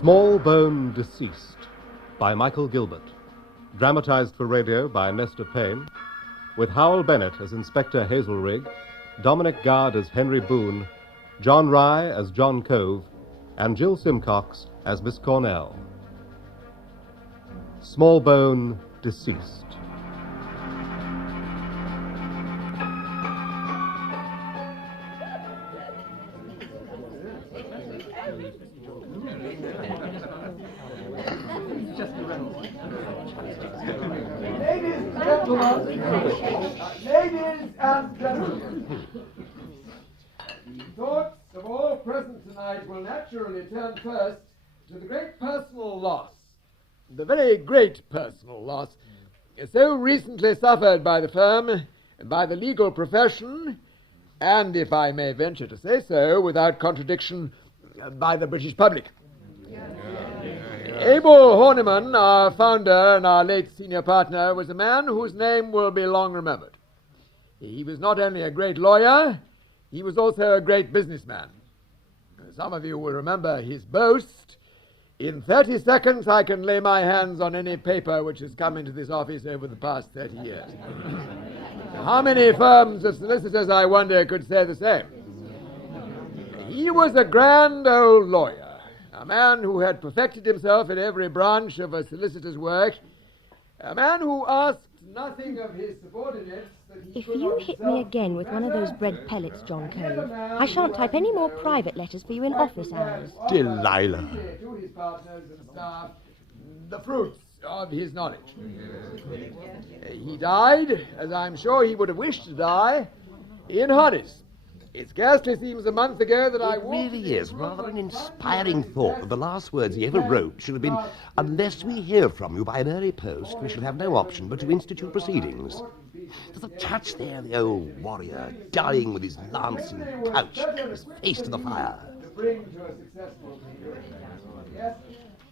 Smallbone Deceased by Michael Gilbert. Dramatized for radio by Nesta Pain, with Hywel Bennett as Inspector Hazlerigg, Dominic Guard as Henry Bohun, John Rye as John Cove, and Jill Simcox as Miss Cornell. Smallbone Deceased. Ladies and gentlemen, the thoughts of all present tonight will naturally turn first to the great personal loss, the very great personal loss, so recently suffered by the firm, by the legal profession, and, if I may venture to say so, without contradiction, by the British public. Hywel Horniman, our founder and our late senior partner, was a man whose name will be long remembered. He was not only a great lawyer, he was also a great businessman. Some of you will remember his boast, "In 30 seconds I can lay my hands on any paper which has come into this office over the past 30 years. How many firms of solicitors, I wonder, could say the same? He was a grand old lawyer, a man who had perfected himself in every branch of a solicitor's work, a man who asked nothing of his subordinates that he If could you not hit himself me again with one of those bread pellets, John Cove, I shan't type any more private letters for you in office hours. Delilah. To his partners and staff, the fruits of his knowledge. He died, as I'm sure he would have wished to die, in harness. It scarcely seems a month ago that I It walked... really is rather an inspiring thought that the last words he ever wrote should have been, "Unless we hear from you by an early post, we shall have no option but to institute proceedings." There's a touch there, the old warrior, dying with his lance in couch, his face to the fire. To bring to a successful conclusion. Yes,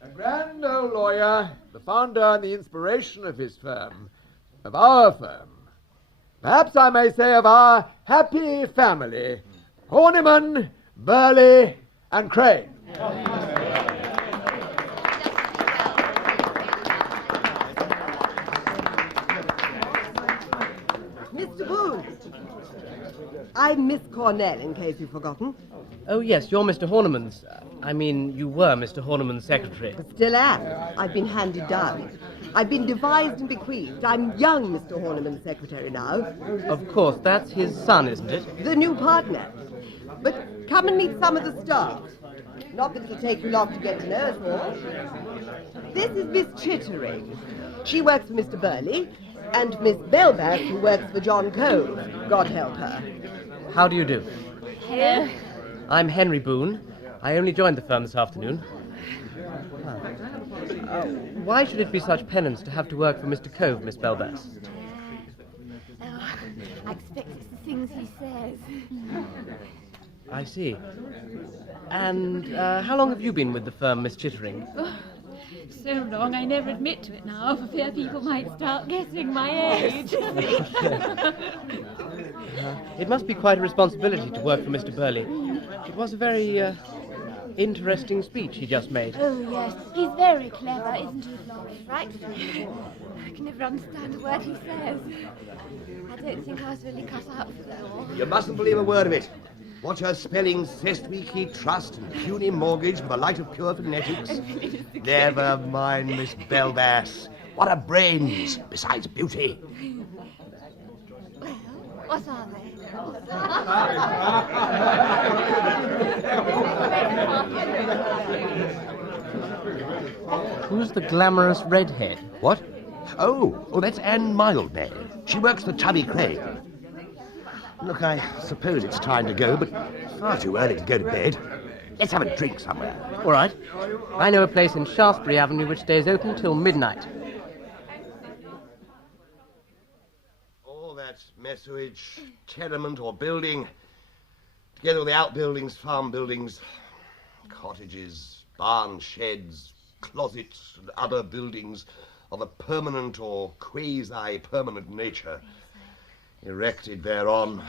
a grand old lawyer, the founder and the inspiration of his firm, of our firm. Perhaps I may say of our happy family, Horniman, Birley, and Crane. Mr. Boone, I'm Miss Cornell, in case you've forgotten. Oh, yes, you're Mr. Horniman's... you were Mr. Horniman's secretary. Still am. I've been handed down. I've been devised and bequeathed. I'm young Mr. Horniman's secretary now. Of course, that's his son, isn't it? The new partner. But come and meet some of the staff. Not that it'll take you long to get to know us all. This is Miss Chittering. She works for Mr. Birley, and Miss Belbath, who works for John Cove. God help her. How do you do? Hello. I'm Henry Bohun. I only joined the firm this afternoon. Why should it be such penance to have to work for Mr. Cove, Miss Belbath? Oh, I expect it's the things he says. I see. And how long have you been with the firm, Miss Chittering? Oh, so long I never admit to it now, for fear people might start guessing my age. It must be quite a responsibility to work for Mr. Birley. It was a very interesting speech he just made. Oh, yes. He's very clever, isn't he, Florrie? Frightfully. I can never understand a word he says. I don't think I was really cut out for that all. You mustn't believe a word of it. What her spelling says we keep trust and puny mortgage with the light of pure phonetics. Never mind, Miss Belbass. What a brains, besides beauty. What are they? Who's the glamorous redhead? What? Oh, that's Anne Mildmay. She works for Tubby Crane. Look, I suppose it's time to go, but far too early to go to bed. Let's have a drink somewhere. All right. I know a place in Shaftesbury Avenue which stays open till midnight. All that messuage, tenement or building, together with the outbuildings, farm buildings, cottages, barn sheds, closets, and other buildings of a permanent or quasi-permanent nature, erected thereon,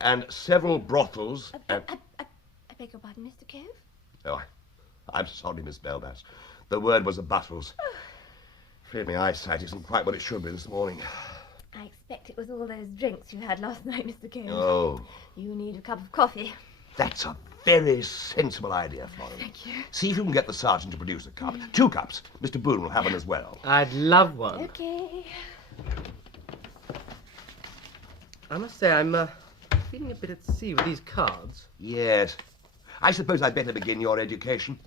and several brothels and... I beg your pardon, Mr. Cove? Oh, I'm sorry, Miss Belbass. The word was a buttles. Afraid my eyesight isn't quite what it should be this morning. I expect it was all those drinks you had last night, Mr. Cole. Oh. You need a cup of coffee. That's a very sensible idea, Florence. Thank you. See if you can get the sergeant to produce a cup. 2 cups. Mr. Boone will have one as well. I'd love one. Okay. I must say, I'm feeling a bit at sea with these cards. Yes. I suppose I'd better begin your education.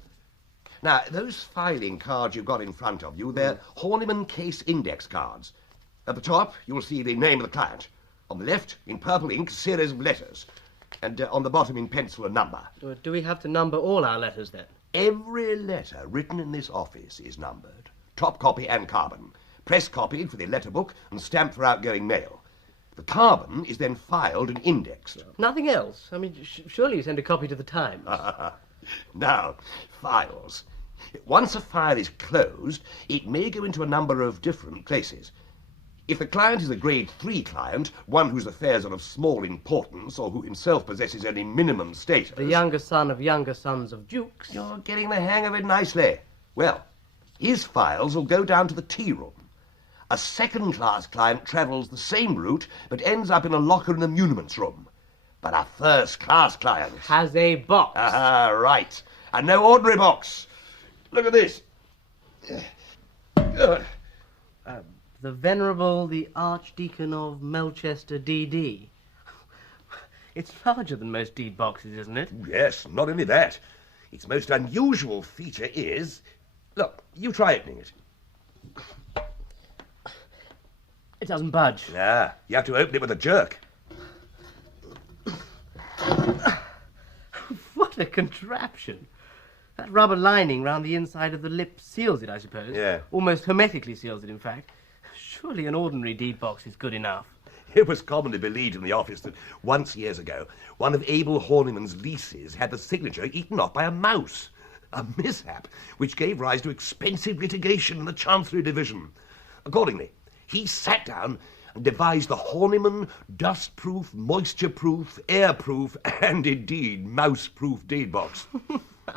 Now, those filing cards you've got in front of you, they're Horniman case index cards. At the top, you'll see the name of the client. On the left, in purple ink, series of letters. And on the bottom, in pencil, a number. Do we have to number all our letters, then? Every letter written in this office is numbered. Top copy and carbon. Press copied for the letter book and stamped for outgoing mail. The carbon is then filed and indexed. Nothing else? I mean, surely you send a copy to the Times. Now, files. Once a file is closed, it may go into a number of different places. If the client is a grade 3 client, one whose affairs are of small importance or who himself possesses only minimum status... The younger son of younger sons of dukes. You're getting the hang of it nicely. Well, his files will go down to the tea room. A second-class client travels the same route, but ends up in a locker in the muniments room. But a first-class client... has a box. Ah, right. And no ordinary box. Look at this. The Venerable, the Archdeacon of Melchester, D.D. It's larger than most deed boxes, isn't it? Yes, not only that. Its most unusual feature is... Look, you try opening it. It doesn't budge. Ah, you have to open it with a jerk. What a contraption. That rubber lining round the inside of the lip seals it, I suppose. Yeah. Almost hermetically seals it, in fact. Surely an ordinary deed box is good enough. It was commonly believed in the office that once, years ago, one of Abel Horniman's leases had the signature eaten off by a mouse. A mishap which gave rise to expensive litigation in the Chancery Division. Accordingly, he sat down and devised the Horniman dust-proof, moisture-proof, air-proof, and indeed mouse-proof deed box.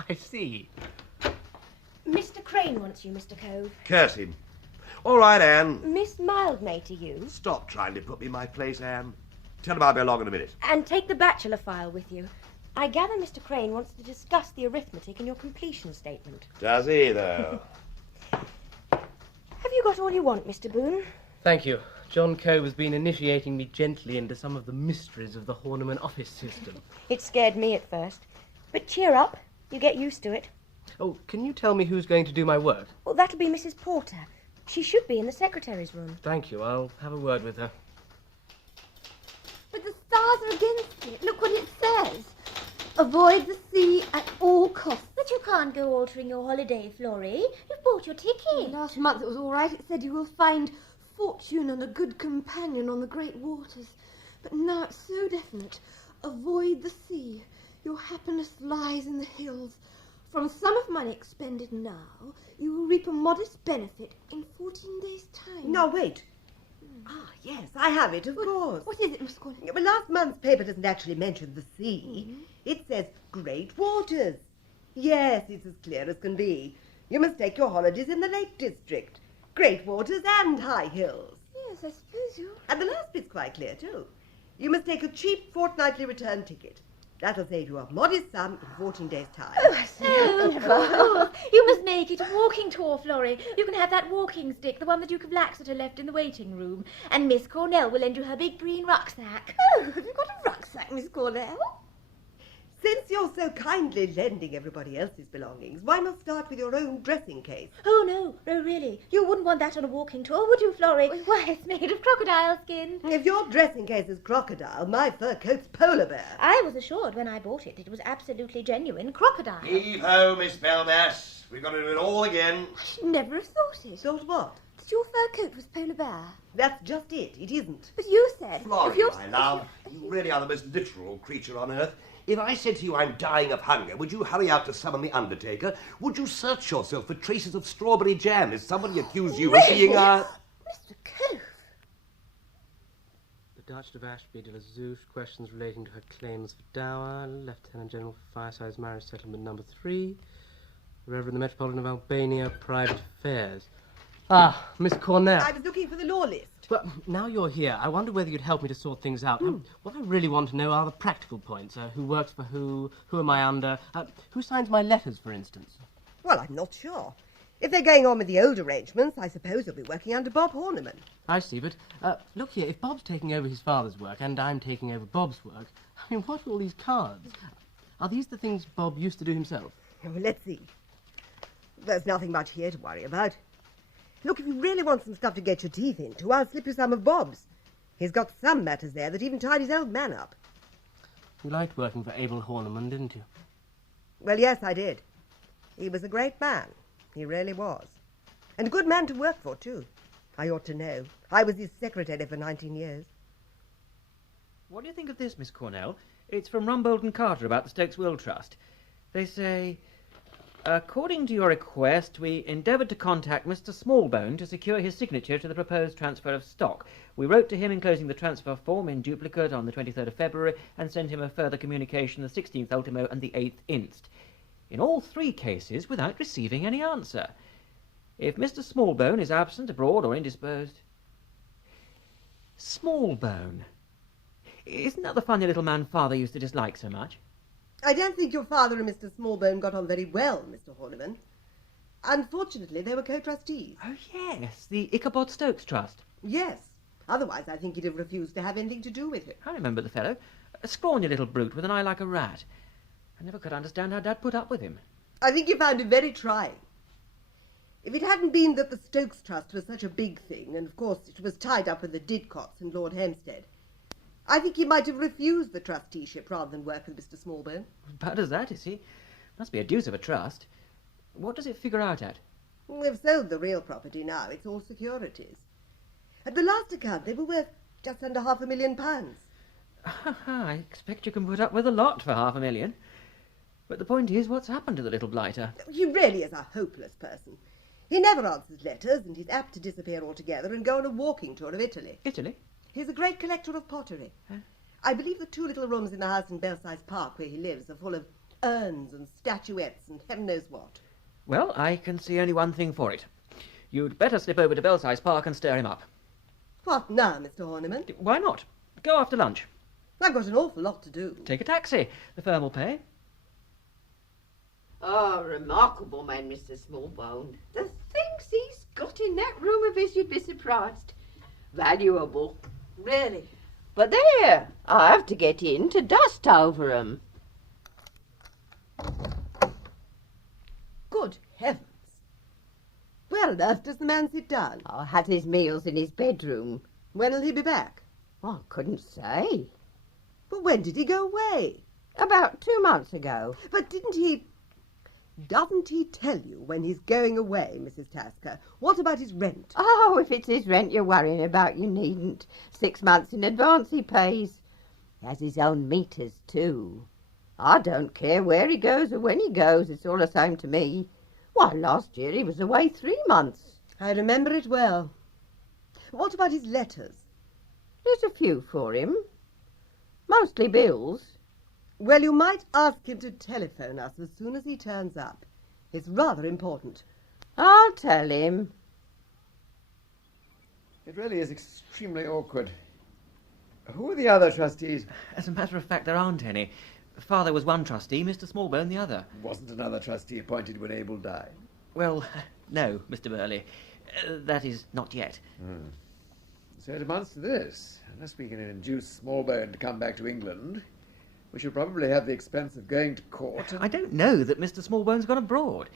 I see. Mr. Crane wants you, Mr. Cove. Curse him. All right, Anne. Miss Mildmay to you. Stop trying to put me in my place, Anne. Tell him I'll be along in a minute. And take the bachelor file with you. I gather Mr. Crane wants to discuss the arithmetic in your completion statement. Does he, though? Have you got all you want, Mr. Boone? Thank you. John Cove has been initiating me gently into some of the mysteries of the Horniman office system. It scared me at first. But cheer up. You get used to it. Oh, can you tell me who's going to do my work? Well, that'll be Mrs. Porter. She should be in the secretary's room. Thank you. I'll have a word with her. But the stars are against it. Look what it says. Avoid the sea at all costs. But you can't go altering your holiday, Florrie. You've bought your ticket. Last month it was all right. It said you will find fortune and a good companion on the great waters. But now it's so definite. Avoid the sea. Your happiness lies in the hills. From a sum of money expended now, you will reap a modest benefit in 14 days' time. No, wait. Yes, I have it, of course. What is it, Miss Corning? Yeah, well, last month's paper doesn't actually mention the sea. It says great waters. Yes, it's as clear as can be. You must take your holidays in the Lake District. Great waters and high hills. Yes, I suppose you... And the last bit's quite clear, too. You must take a cheap fortnightly return ticket. That'll save you a modest sum in 14 days' time. Oh, of course. You must make it a walking tour, Florrie. You can have that walking stick, the one the Duke of Laxeter left in the waiting room. And Miss Cornell will lend you her big green rucksack. Oh, have you got a rucksack, Miss Cornell? Since you're so kindly lending everybody else's belongings, why not start with your own dressing case? Oh, no, really. You wouldn't want that on a walking tour, would you, Florrie? Why, it's made of crocodile skin. If your dressing case is crocodile, my fur coat's polar bear. I was assured when I bought it it was absolutely genuine crocodile. Heave-ho, Miss Belbass. We've got to do it all again. I should never have thought it. Thought what? That your fur coat was polar bear. That's just it. It isn't. But you said... Florrie, if you're... my love, you really are the most literal creature on earth. If I said to you I'm dying of hunger, would you hurry out to summon the undertaker? Would you search yourself for traces of strawberry jam if somebody accused you of being a... Mr. Cove. The Duchess of Ashby de la Zouche, questions relating to her claims for dower, Lieutenant General for Fireside's marriage settlement number 3, Reverend the Metropolitan of Albania, Private Affairs. Ah, Miss Cornell. I was looking for the law list. Well, now you're here, I wonder whether you'd help me to sort things out. What I really want to know are the practical points. Who works for who am I under, who signs my letters, for instance? Well, I'm not sure. If they're going on with the old arrangements, I suppose you'll be working under Bob Horniman. I see, but look here, if Bob's taking over his father's work and I'm taking over Bob's work, I mean, what are all these cards? Are these the things Bob used to do himself? Well, let's see. There's nothing much here to worry about. Look, if you really want some stuff to get your teeth into, I'll slip you some of Bob's. He's got some matters there that even tied his old man up. You liked working for Abel Horniman, didn't you? Well, yes, I did. He was a great man. He really was. And a good man to work for, too. I ought to know. I was his secretary for 19 years. What do you think of this, Miss Cornell? It's from Rumbold and Carter about the Stokes Will Trust. They say, according to your request, we endeavoured to contact Mr. Smallbone to secure his signature to the proposed transfer of stock. We wrote to him enclosing the transfer form in duplicate on the 23rd of February and sent him a further communication the 16th ultimo and the 8th inst. In all three cases without receiving any answer. If Mr. Smallbone is absent, abroad, or indisposed... Smallbone? Isn't that the funny little man Father used to dislike so much? I don't think your father and Mr. Smallbone got on very well, Mr. Horniman. Unfortunately, they were co-trustees. Oh, yes, the Ichabod Stokes Trust. Yes. Otherwise, I think he'd have refused to have anything to do with it. I remember the fellow. A scrawny little brute with an eye like a rat. I never could understand how Dad put up with him. I think he found him very trying. If it hadn't been that the Stokes Trust was such a big thing, and of course it was tied up with the Didcotts and Lord Hampstead, I think he might have refused the trusteeship rather than work with Mr. Smallbone. Bad as that, is he? Must be a deuce of a trust. What does it figure out at? We've sold the real property now. It's all securities. At the last account, they were worth just under £500,000. I expect you can put up with a lot for £500,000. But the point is, what's happened to the little blighter? He really is a hopeless person. He never answers letters, and he's apt to disappear altogether and go on a walking tour of Italy. Italy? He's a great collector of pottery. Huh? I believe the two little rooms in the house in Belsize Park where he lives are full of urns and statuettes and heaven knows what. Well, I can see only one thing for it. You'd better slip over to Belsize Park and stir him up. What now, Mr. Horniman? Why not? Go after lunch. I've got an awful lot to do. Take a taxi. The firm will pay. Oh, remarkable man, Mr. Smallbone. The things he's got in that room of his, you'd be surprised. Valuable. Really? But there, I have to get in to dust over 'em. Good heavens. Where on earth does the man sit down? I had his meals in his bedroom. When'll he be back? I couldn't say. But when did he go away? About 2 months ago. But doesn't he tell you when he's going away, Mrs. Tasker? What about his rent? Oh, if it's his rent you're worrying about, you needn't. 6 months in advance he pays. He has his own meters, too. I don't care where he goes or when he goes. It's all the same to me. Why, last year he was away 3 months. I remember it well. What about his letters? There's a few for him. Mostly bills. Well, you might ask him to telephone us as soon as he turns up. It's rather important. I'll tell him. It really is extremely awkward. Who are the other trustees? As a matter of fact, there aren't any. Father was one trustee, Mr. Smallbone the other. Wasn't another trustee appointed when Abel died? Well, no, Mr. Birley. That is, not yet. So it amounts to this. Unless we can induce Smallbone to come back to England, we shall probably have the expense of going to court. I don't know that Mr. Smallbone's gone abroad.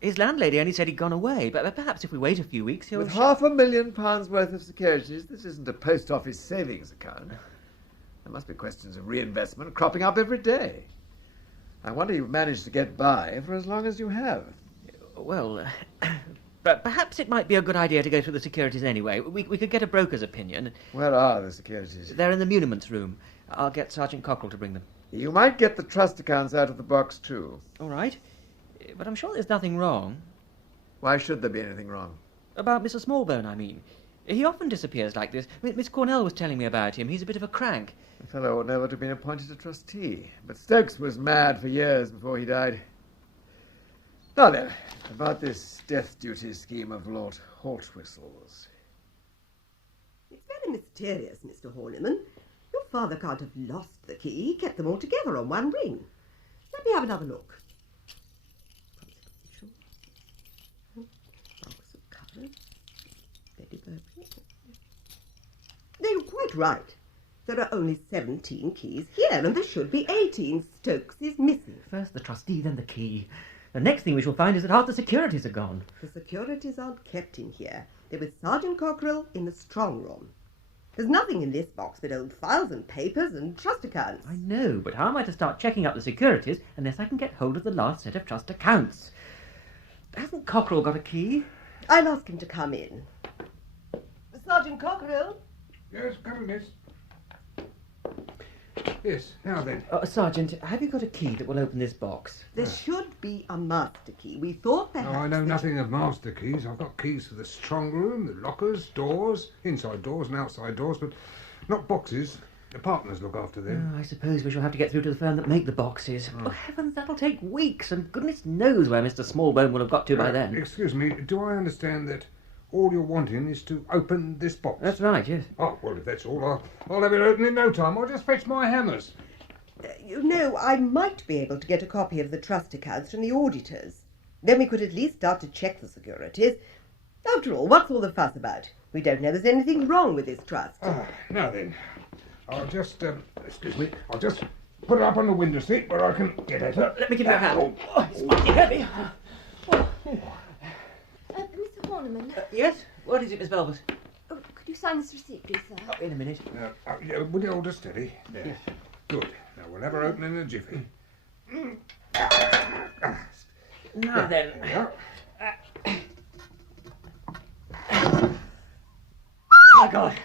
His landlady only said he'd gone away, but perhaps if we wait a few weeks he'll... With £500,000 worth of securities, this isn't a post office savings account. There must be questions of reinvestment cropping up every day. I wonder you've managed to get by for as long as you have. Well, but perhaps it might be a good idea to go through the securities anyway. We could get a broker's opinion. Where are the securities? They're in the muniments room. I'll get Sergeant Cockrell to bring them. You might get the trust accounts out of the box, too. All right. But I'm sure there's nothing wrong. Why should there be anything wrong? About Mr. Smallbone, I mean. He often disappears like this. Miss Cornell was telling me about him. He's a bit of a crank. The fellow ought never to have been appointed a trustee. But Stokes was mad for years before he died. Now then, about this death duty scheme of Lord Haltwhistle's. It's very mysterious, Mr. Horniman. Your father can't have lost the key. He kept them all together on one ring. Let me have another look. No, you're quite right. There are only 17 keys here, and there should be 18. Stokes is missing. First the trustee, then the key. The next thing we shall find is that half the securities are gone. The securities aren't kept in here. They're with Sergeant Cockerell in the strong room. There's nothing in this box but old files and papers and trust accounts. I know, but how am I to start checking up the securities unless I can get hold of the last set of trust accounts? Hasn't Cockerell got a key? I'll ask him to come in. Sergeant Cockerell? Yes, come in, miss. Yes, now then. Sergeant, have you got a key that will open this box? There should be a master key. We thought perhaps... Oh, I know nothing of master keys. I've got keys for the strong room, the lockers, doors, inside doors and outside doors, but not boxes. The partners look after them. I suppose we shall have to get through to the firm that make the boxes. Oh, heavens, that'll take weeks, and goodness knows where Mr. Smallbone will have got to by then. Excuse me, do I understand that all you're wanting is to open this box? That's right, yes. Oh, well, if that's all, I'll have it open in no time. I'll just fetch my hammers. You know, I might be able to get a copy of the trust accounts from the auditors. Then we could at least start to check the securities. After all, what's all the fuss about? We don't know there's anything wrong with this trust. Now then, I'll just, excuse me, I'll just put it up on the window seat where I can get at it. Let me give you a hand. Oh, it's mighty heavy. Mr. Horniman. Yes? What is it, Miss Velvet? Oh, could you sign this receipt, please, sir? Oh, in a minute. Yeah, would you hold her steady? Yes. Good. Now, we'll have her open in a jiffy. Now then. My God.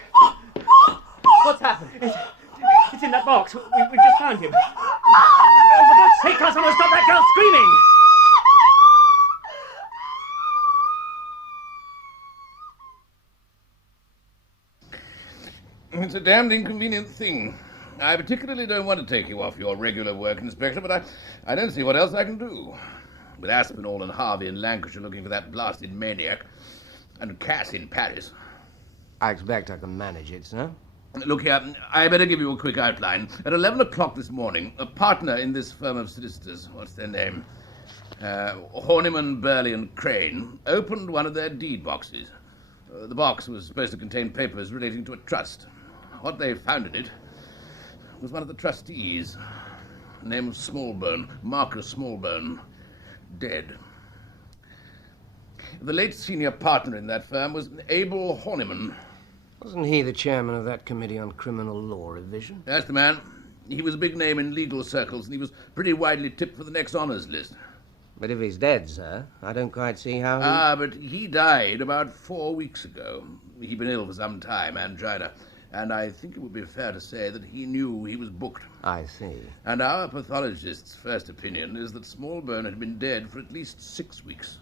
What's happened? It's in that box. We've just found him. Oh, for God's sake, can't someone stop that girl screaming? It's a damned inconvenient thing. I particularly don't want to take you off your regular work, Inspector, but I don't see what else I can do. With Aspinall and Harvey in Lancashire looking for that blasted maniac, and Cass in Paris. I expect I can manage it, sir. Look here, I better give you a quick outline. At 11 o'clock this morning, a partner in this firm of solicitors, what's their name? Horniman, Birley and Crane, opened one of their deed boxes. The box was supposed to contain papers relating to a trust. What they found in it was one of the trustees, the name of Smallbone, Marcus Smallbone, dead. The late senior partner in that firm was Abel Horniman. Wasn't he the chairman of that committee on criminal law revision? That's the man. He was a big name in legal circles, and he was pretty widely tipped for the next honours list. But if he's dead, sir, I don't quite see how he... But he died about 4 weeks ago. He'd been ill for some time, angina, and I think it would be fair to say that he knew he was booked. I see. And our pathologist's first opinion is that Smallbone had been dead for at least 6 weeks.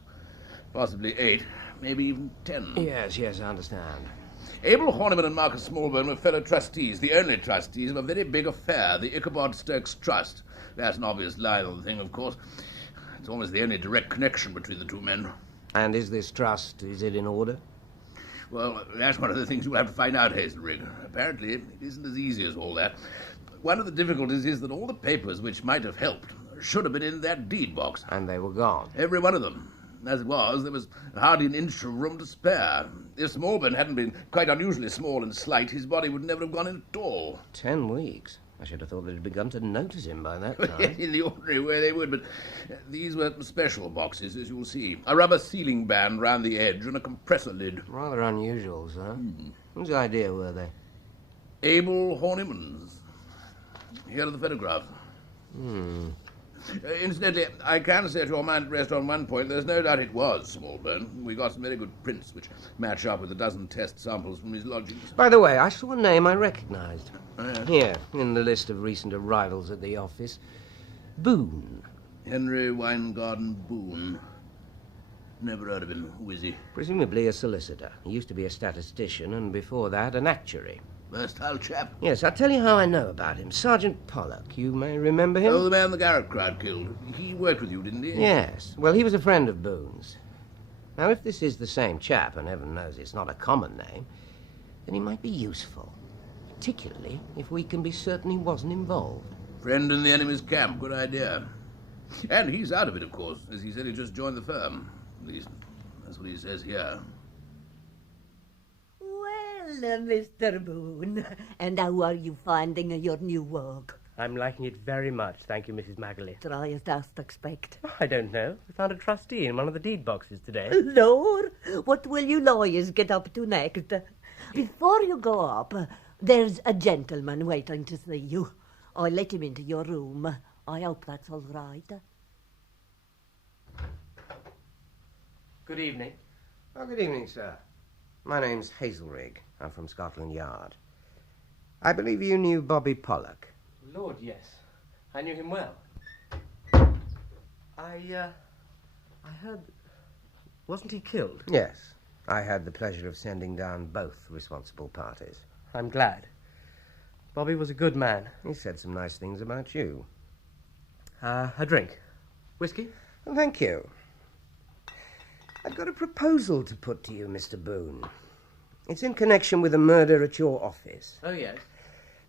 Possibly 8, maybe even 10. Yes, I understand. Abel Horniman and Marcus Smallbone were fellow trustees, the only trustees of a very big affair, the Ichabod Stokes Trust. That's an obvious line on the thing, of course. It's almost the only direct connection between the two men. And is this trust, is it in order? Well, that's one of the things you'll have to find out, Hazelrigg. Apparently, it isn't as easy as all that. One of the difficulties is that all the papers which might have helped should have been in that deed box. And they were gone? Every one of them. As it was, there was hardly an inch of room to spare. If Smallbone hadn't been quite unusually small and slight, his body would never have gone in at all. 10 weeks? I should have thought they'd begun to notice him by that time. In the ordinary way they would, but these were special boxes, as you'll see. A rubber sealing band round the edge and a compressor lid. Rather unusual, sir. Whose idea were they? Abel Horniman's. Here are the photographs. Incidentally, I can set your mind at rest on one point. There's no doubt it was Smallbone. We got some very good prints which match up with a dozen test samples from his lodgings. By the way, I saw a name I recognised. Yeah. Here, in the list of recent arrivals at the office. Bohun. Henry Weingarten Bohun. Never heard of him. Who is he? Presumably a solicitor. He used to be a statistician, and before that, an actuary. Versatile chap. Yes, I'll tell you how I know about him. Sergeant Pollock, you may remember him? Oh, the man the Garrett crowd killed. He worked with you, didn't he? Yes. Well, he was a friend of Boone's. Now, if this is the same chap, and heaven knows it's not a common name, then he might be useful. Particularly if we can be certain he wasn't involved. Friend in the enemy's camp. Good idea. And he's out of it, of course, as he said he just joined the firm. At least, that's what he says here. Well, Mr. Boone, and how are you finding your new work? I'm liking it very much, thank you, Mrs. Magley. Try as thou expect. I don't know. We found a trustee in one of the deed boxes today. Lord, what will you lawyers get up to next? Before you go up, there's a gentleman waiting to see you. I'll let him into your room. I hope that's all right. Good evening. Oh, good evening, sir. My name's Hazelrigg. I'm from Scotland Yard. I believe you knew Bobby Pollock. Lord, yes. I knew him well. I heard... Wasn't he killed? Yes. I had the pleasure of sending down both responsible parties. I'm glad. Bobby was a good man. He said some nice things about you. A drink. Whiskey? Well, thank you. I've got a proposal to put to you, Mr. Boone. It's in connection with a murder at your office. Oh, yes.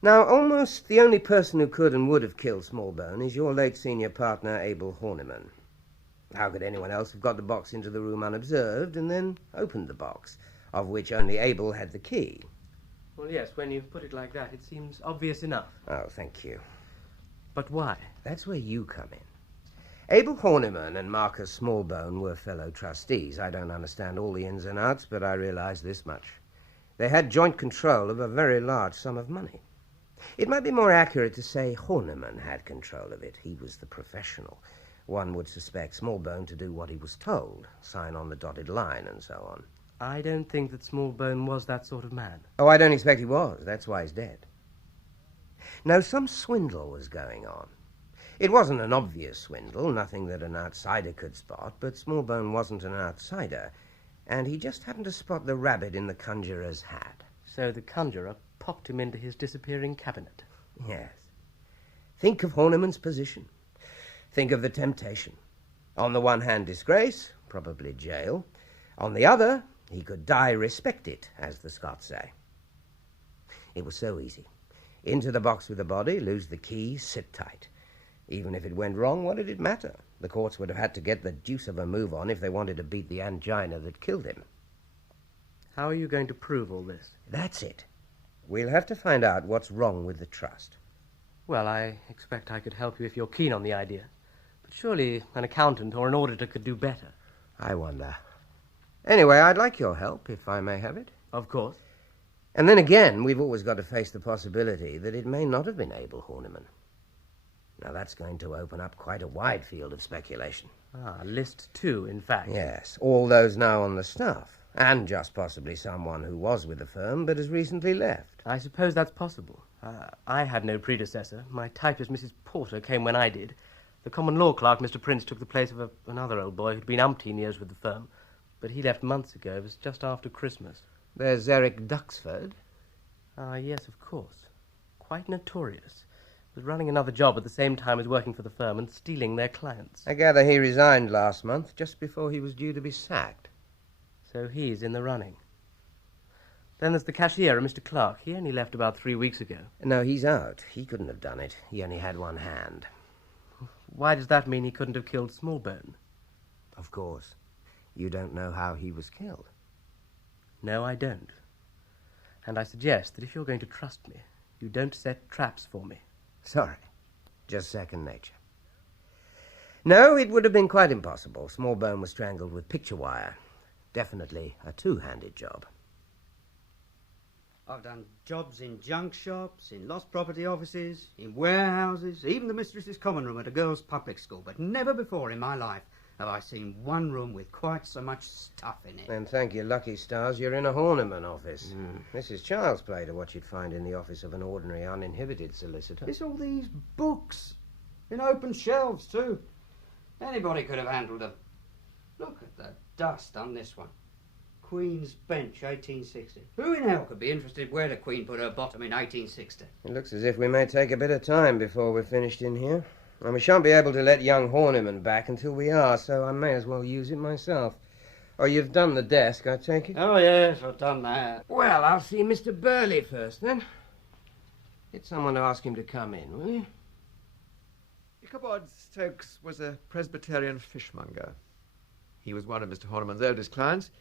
Now, almost the only person who could and would have killed Smallbone is your late senior partner, Hywel Horniman. How could anyone else have got the box into the room unobserved and then opened the box, of which only Hywel had the key? Well, yes, when you put it like that, it seems obvious enough. Oh, thank you. But why? That's where you come in. Hywel Horniman and Marcus Smallbone were fellow trustees. I don't understand all the ins and outs, but I realize this much. They had joint control of a very large sum of money. It might be more accurate to say Horniman had control of it. He was the professional. One would suspect Smallbone to do what he was told, sign on the dotted line and so on. I don't think that Smallbone was that sort of man. Oh, I don't expect he was. That's why he's dead. No, some swindle was going on. It wasn't an obvious swindle, nothing that an outsider could spot, but Smallbone wasn't an outsider, and he just happened to spot the rabbit in the conjurer's hat. So the conjurer popped him into his disappearing cabinet. Yes. Think of Horniman's position. Think of the temptation. On the one hand, disgrace, probably jail. On the other, he could die respected, as the Scots say. It was so easy. Into the box with the body, lose the key, sit tight. Even if it went wrong, what did it matter? The courts would have had to get the deuce of a move on if they wanted to beat the angina that killed him. How are you going to prove all this? That's it. We'll have to find out what's wrong with the trust. Well, I expect I could help you if you're keen on the idea. But surely an accountant or an auditor could do better. I wonder. Anyway, I'd like your help, if I may have it. Of course. And then again, we've always got to face the possibility that it may not have been Hywel Horniman. Now, that's going to open up quite a wide field of speculation. List 2, in fact. Yes, all those now on the staff, and just possibly someone who was with the firm but has recently left. I suppose that's possible. I had no predecessor. My typist, Mrs. Porter, came when I did. The common law clerk, Mr. Prince, took the place of another old boy who'd been umpteen years with the firm, but he left months ago. It was just after Christmas. There's Eric Duxford. Yes, of course. Quite notorious. Was running another job at the same time as working for the firm and stealing their clients. I gather he resigned last month, just before he was due to be sacked. So he's in the running. Then there's the cashier, Mr. Clark. He only left about 3 weeks ago. No, he's out. He couldn't have done it. He only had one hand. Why does that mean he couldn't have killed Smallbone? Of course. You don't know how he was killed. No, I don't. And I suggest that if you're going to trust me, you don't set traps for me. Sorry. Just second nature. No, it would have been quite impossible. Smallbone was strangled with picture wire. Definitely a two-handed job. I've done jobs in junk shops, in lost property offices, in warehouses, even the mistress's common room at a girls' public school, but never before in my life have I seen one room with quite so much stuff in it. And thank your lucky stars you're in a Horniman office. This is child's play to what you'd find in the office of an ordinary uninhibited solicitor. It's all these books, in open shelves too. Anybody could have handled them. Look at the dust on this one. Queen's Bench, 1860. Who in hell could be interested where the Queen put her bottom in 1860? It looks as if we may take a bit of time before we're finished in here. And we shan't be able to let young Horniman back until we are, so I may as well use it myself. Oh, you've done the desk, I take it? Oh, yes, I've done that. Well, I'll see Mr. Birley first, then. Get someone to ask him to come in, will you? Ichabod Stokes was a Presbyterian fishmonger. He was one of Mr. Horniman's oldest clients.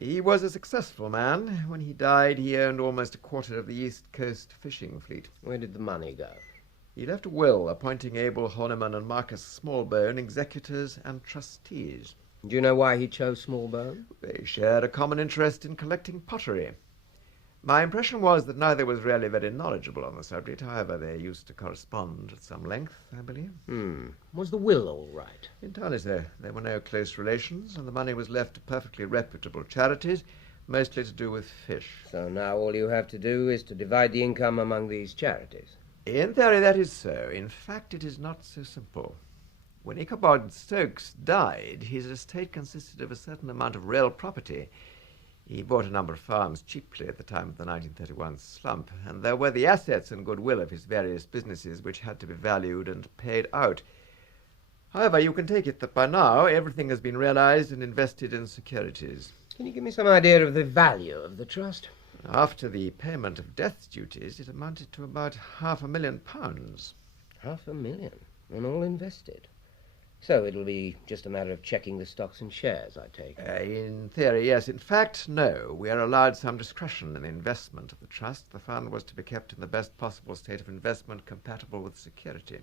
He was a successful man. When he died, he owned almost a quarter of the East Coast fishing fleet. Where did the money go? He left a will appointing Abel Horniman and Marcus Smallbone executors and trustees. Do you know why he chose Smallbone? They shared a common interest in collecting pottery. My impression was that neither was really very knowledgeable on the subject. However, they used to correspond at some length, I believe. Was the will all right? Entirely so. There were no close relations, and the money was left to perfectly reputable charities, mostly to do with fish. So now all you have to do is to divide the income among these charities. In theory, that is so. In fact, it is not so simple. When Ichabod Stokes died, his estate consisted of a certain amount of real property. He bought a number of farms cheaply at the time of the 1931 slump, and there were the assets and goodwill of his various businesses which had to be valued and paid out. However, you can take it that by now everything has been realized and invested in securities. Can you give me some idea of the value of the trust? After the payment of death duties, it amounted to about £500,000. £500,000? And all invested? So it'll be just a matter of checking the stocks and shares, I take it. In theory, yes. In fact, no. We are allowed some discretion in the investment of the trust. The fund was to be kept in the best possible state of investment compatible with security.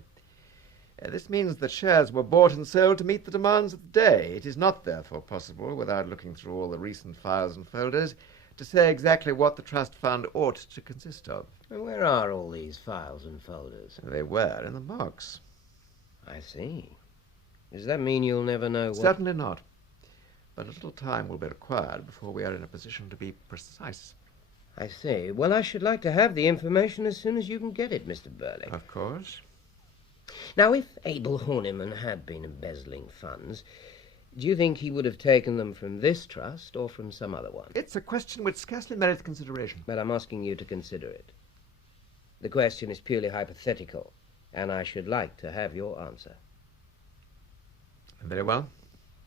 This means that shares were bought and sold to meet the demands of the day. It is not, therefore, possible, without looking through all the recent files and folders, to say exactly what the trust fund ought to consist of. And where are all these files and folders? They were in the box. I see. Does that mean you'll never know what... Certainly not. But a little time will be required before we are in a position to be precise. I see. Well, I should like to have the information as soon as you can get it, Mr. Birley. Of course. Now, if Abel Horniman had been embezzling funds, do you think he would have taken them from this trust or from some other one? It's a question which scarcely merits consideration. But I'm asking you to consider it. The question is purely hypothetical, and I should like to have your answer. Very well.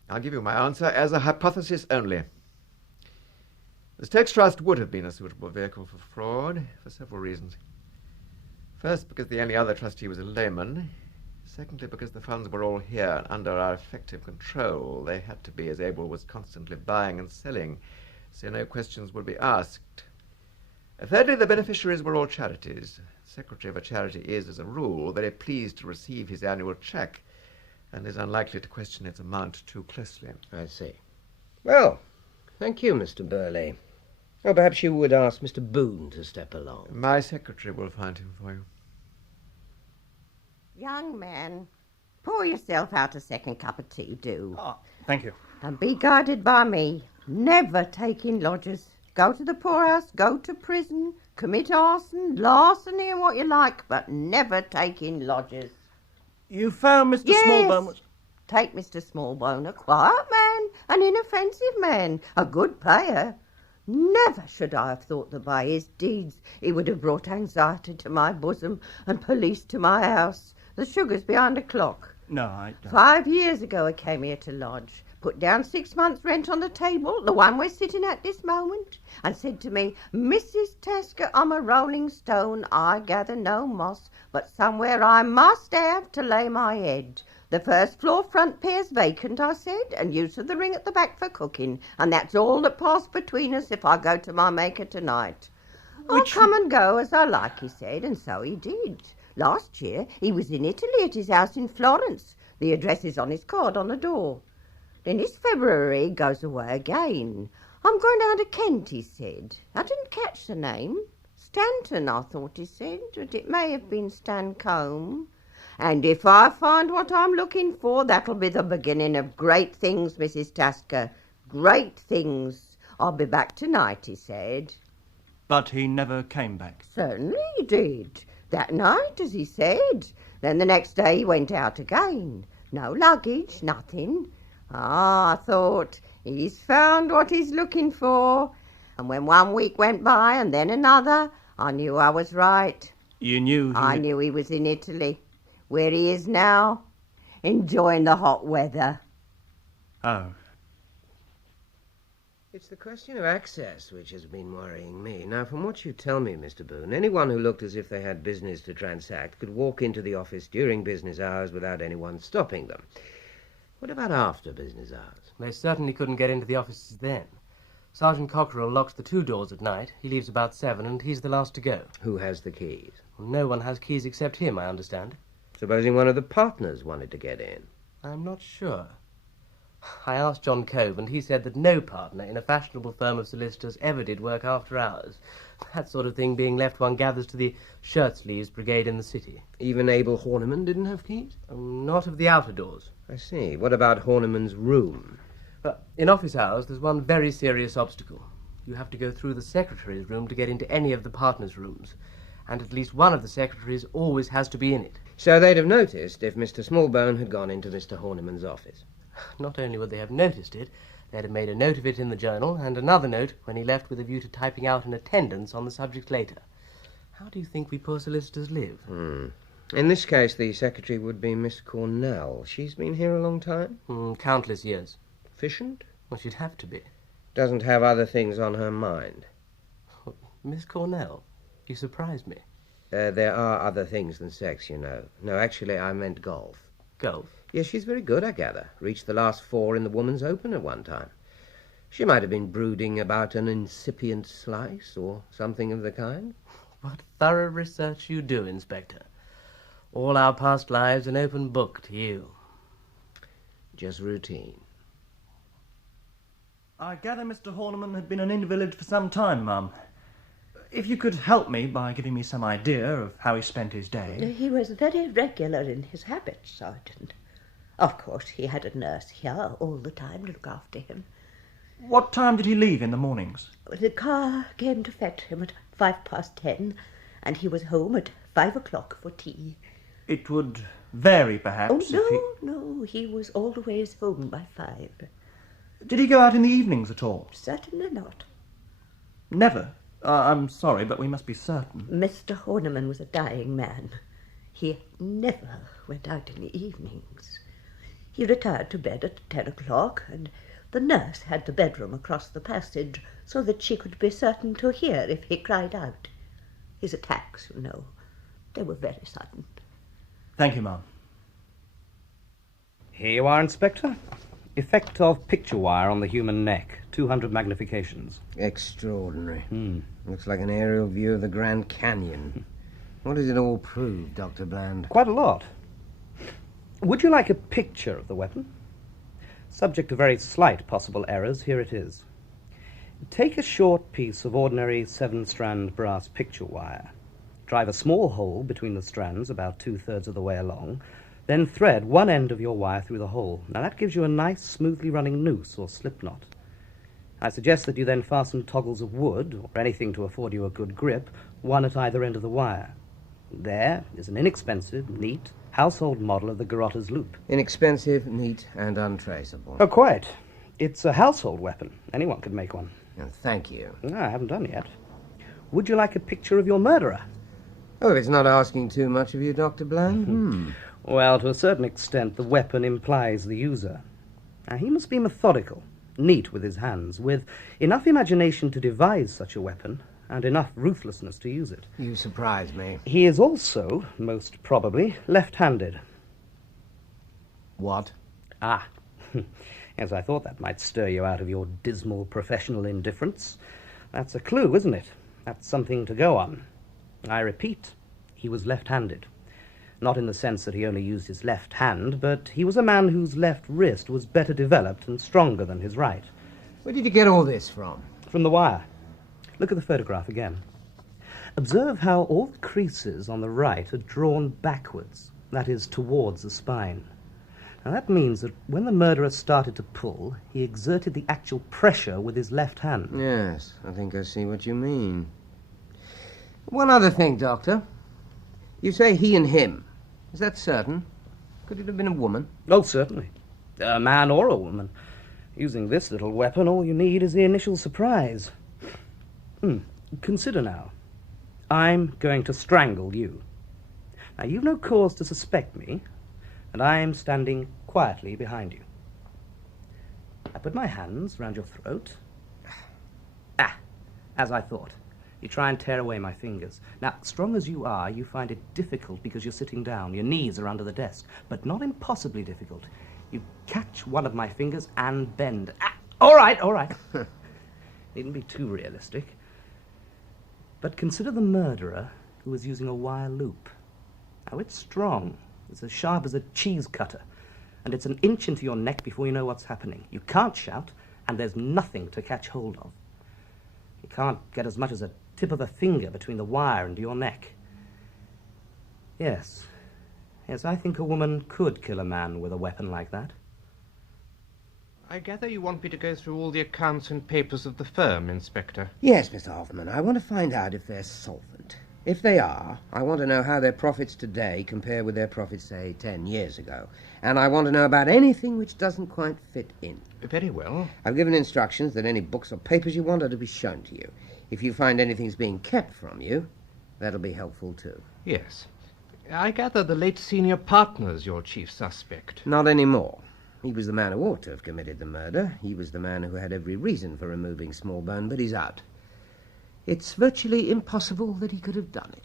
I'll give you my answer as a hypothesis only. The Stokes Trust would have been a suitable vehicle for fraud for several reasons. First, because the only other trustee was a layman. Secondly, because the funds were all here and under our effective control. They had to be, as Abel was constantly buying and selling, so no questions would be asked. Thirdly, the beneficiaries were all charities. The secretary of a charity is, as a rule, very pleased to receive his annual cheque and is unlikely to question its amount too closely. I see. Well, thank you, Mr. Birley. Or perhaps you would ask Mr. Bohun to step along. My secretary will find him for you. Young man, pour yourself out a second cup of tea, do. Oh, thank you. And be guided by me. Never take in lodgers. Go to the poorhouse, go to prison, commit arson, larceny and what you like, but never take in lodgers. You found Mr. Smallbone was... Take Mr. Smallbone, a quiet man, an inoffensive man, a good player. Never should I have thought that by his deeds he would have brought anxiety to my bosom and police to my house. The sugar's behind a clock. No, I don't. 5 years ago I came here to lodge, put down 6 months' rent on the table, the one we're sitting at this moment, and said to me, Mrs. Tasker, I'm a rolling stone, I gather no moss, but somewhere I must have to lay my head. The first floor front pair's vacant, I said, and use of the ring at the back for cooking, and that's all that passed between us if I go to my maker tonight. I'll come and go as I like, he said, and so he did. Last year he was in Italy at his house in Florence. The address is on his card on the door. Then this February he goes away again. I'm going down to Kent, he said. I didn't catch the name. Stanton, I thought he said, but it may have been Stancombe. And if I find what I'm looking for, that'll be the beginning of great things, Mrs. Tasker. Great things. I'll be back tonight, he said. But he never came back. Certainly he did. That night, as he said. Then the next day he went out again. No luggage, nothing. Ah, I thought, he's found what he's looking for. And when 1 week went by and then another, I knew I was right. You knew I knew he was in Italy, where he is now, enjoying the hot weather. Oh. It's the question of access which has been worrying me. Now, from what you tell me, Mr. Boone, anyone who looked as if they had business to transact could walk into the office during business hours without anyone stopping them. What about after business hours? They certainly couldn't get into the offices then. Sergeant Cockerell locks the 2 doors at night. He leaves about 7, and he's the last to go. Who has the keys? Well, no one has keys except him, I understand. Supposing one of the partners wanted to get in? I'm not sure. I asked John Cove, and he said that no partner in a fashionable firm of solicitors ever did work after hours. That sort of thing being left, one gathers to the shirt-sleeves brigade in the city. Even Abel Horniman didn't have keys? Not of the outer doors. I see. What about Horniman's room? In office hours, there's one very serious obstacle. You have to go through the secretary's room to get into any of the partners' rooms. And at least one of the secretaries always has to be in it. So they'd have noticed if Mr. Smallbone had gone into Mr. Horniman's office. Not only would they have noticed it, they'd have made a note of it in the journal, and another note when he left with a view to typing out an attendance on the subject later. How do you think we poor solicitors live? In this case, the secretary would be Miss Cornell. She's been here a long time? Countless years. Efficient? Well, she'd have to be. Doesn't have other things on her mind. Miss Cornell? You surprise me. There are other things than sex, you know. No, actually, I meant golf. Golf? Yes, she's very good, I gather. Reached the last 4 in the Woman's Open at one time. She might have been brooding about an incipient slice or something of the kind. What thorough research you do, Inspector. All our past lives an open book to you. Just routine. I gather Mr. Horniman had been an invalid for some time, Mum. If you could help me by giving me some idea of how he spent his day. He was very regular in his habits, Sergeant. Of course, he had a nurse here all the time to look after him. What time did he leave in the mornings? The car came to fetch him at 10:05, and he was home at 5 o'clock for tea. It would vary, perhaps. No, he was always home by 5. Did he go out in the evenings at all? Certainly not. Never? I'm sorry, but we must be certain. Mr. Horniman was a dying man. He never went out in the evenings. He retired to bed at 10 o'clock, and the nurse had the bedroom across the passage so that she could be certain to hear if he cried out. His attacks, you know, they were very sudden. Thank you, Ma'am. Here you are, Inspector. Effect of picture wire on the human neck. 200 magnifications. Extraordinary. Looks like an aerial view of the Grand Canyon. What does it all prove, Dr. Bland? Quite a lot. Would you like a picture of the weapon? Subject to very slight possible errors, here it is. Take a short piece of ordinary 7-strand brass picture wire. Drive a small hole between the strands about 2/3 of the way along, then thread one end of your wire through the hole. Now that gives you a nice, smoothly running noose or slip knot. I suggest that you then fasten toggles of wood, or anything to afford you a good grip, one at either end of the wire. There is an inexpensive, neat, household model of the garroter's loop. Inexpensive, neat, and untraceable. Oh, quite. It's a household weapon. Anyone could make one. Thank you. No, I haven't done yet. Would you like a picture of your murderer? Oh, it's not asking too much of you, Dr. Bland. Well, to a certain extent, the weapon implies the user. Now, he must be methodical, neat with his hands, with enough imagination to devise such a weapon, and enough ruthlessness to use it. You surprise me. He is also, most probably, left-handed. What? Yes, I thought that might stir you out of your dismal professional indifference. That's a clue, isn't it? That's something to go on. I repeat, he was left-handed. Not in the sense that he only used his left hand, but he was a man whose left wrist was better developed and stronger than his right. Where did you get all this from? From the wire. Look at the photograph again. Observe how all the creases on the right are drawn backwards, that is, towards the spine. Now that means that when the murderer started to pull, he exerted the actual pressure with his left hand. Yes, I think I see what you mean. One other thing, Doctor. You say he and him. Is that certain? Could it have been a woman? Oh, certainly. A man or a woman. Using this little weapon, all you need is the initial surprise. Consider now. I'm going to strangle you. Now, you've no cause to suspect me, and I'm standing quietly behind you. I put my hands round your throat. As I thought. You try and tear away my fingers. Now, strong as you are, you find it difficult because you're sitting down. Your knees are under the desk, but not impossibly difficult. You catch one of my fingers and bend. All right. Needn't be too realistic. But consider the murderer who was using a wire loop. Now, it's strong. It's as sharp as a cheese cutter. And it's an inch into your neck before you know what's happening. You can't shout, and there's nothing to catch hold of. You can't get as much as a tip of a finger between the wire and your neck. Yes, I think a woman could kill a man with a weapon like that. I gather you want me to go through all the accounts and papers of the firm, Inspector. Yes, Mr. Hoffman. I want to find out if they're solvent. If they are, I want to know how their profits today compare with their profits, say, 10 years ago. And I want to know about anything which doesn't quite fit in. Very well. I've given instructions that any books or papers you want are to be shown to you. If you find anything's being kept from you, that'll be helpful too. Yes. I gather the late senior partner's your chief suspect. Not anymore. He was the man who ought to have committed the murder. He was the man who had every reason for removing Smallbone, but he's out. It's virtually impossible that he could have done it.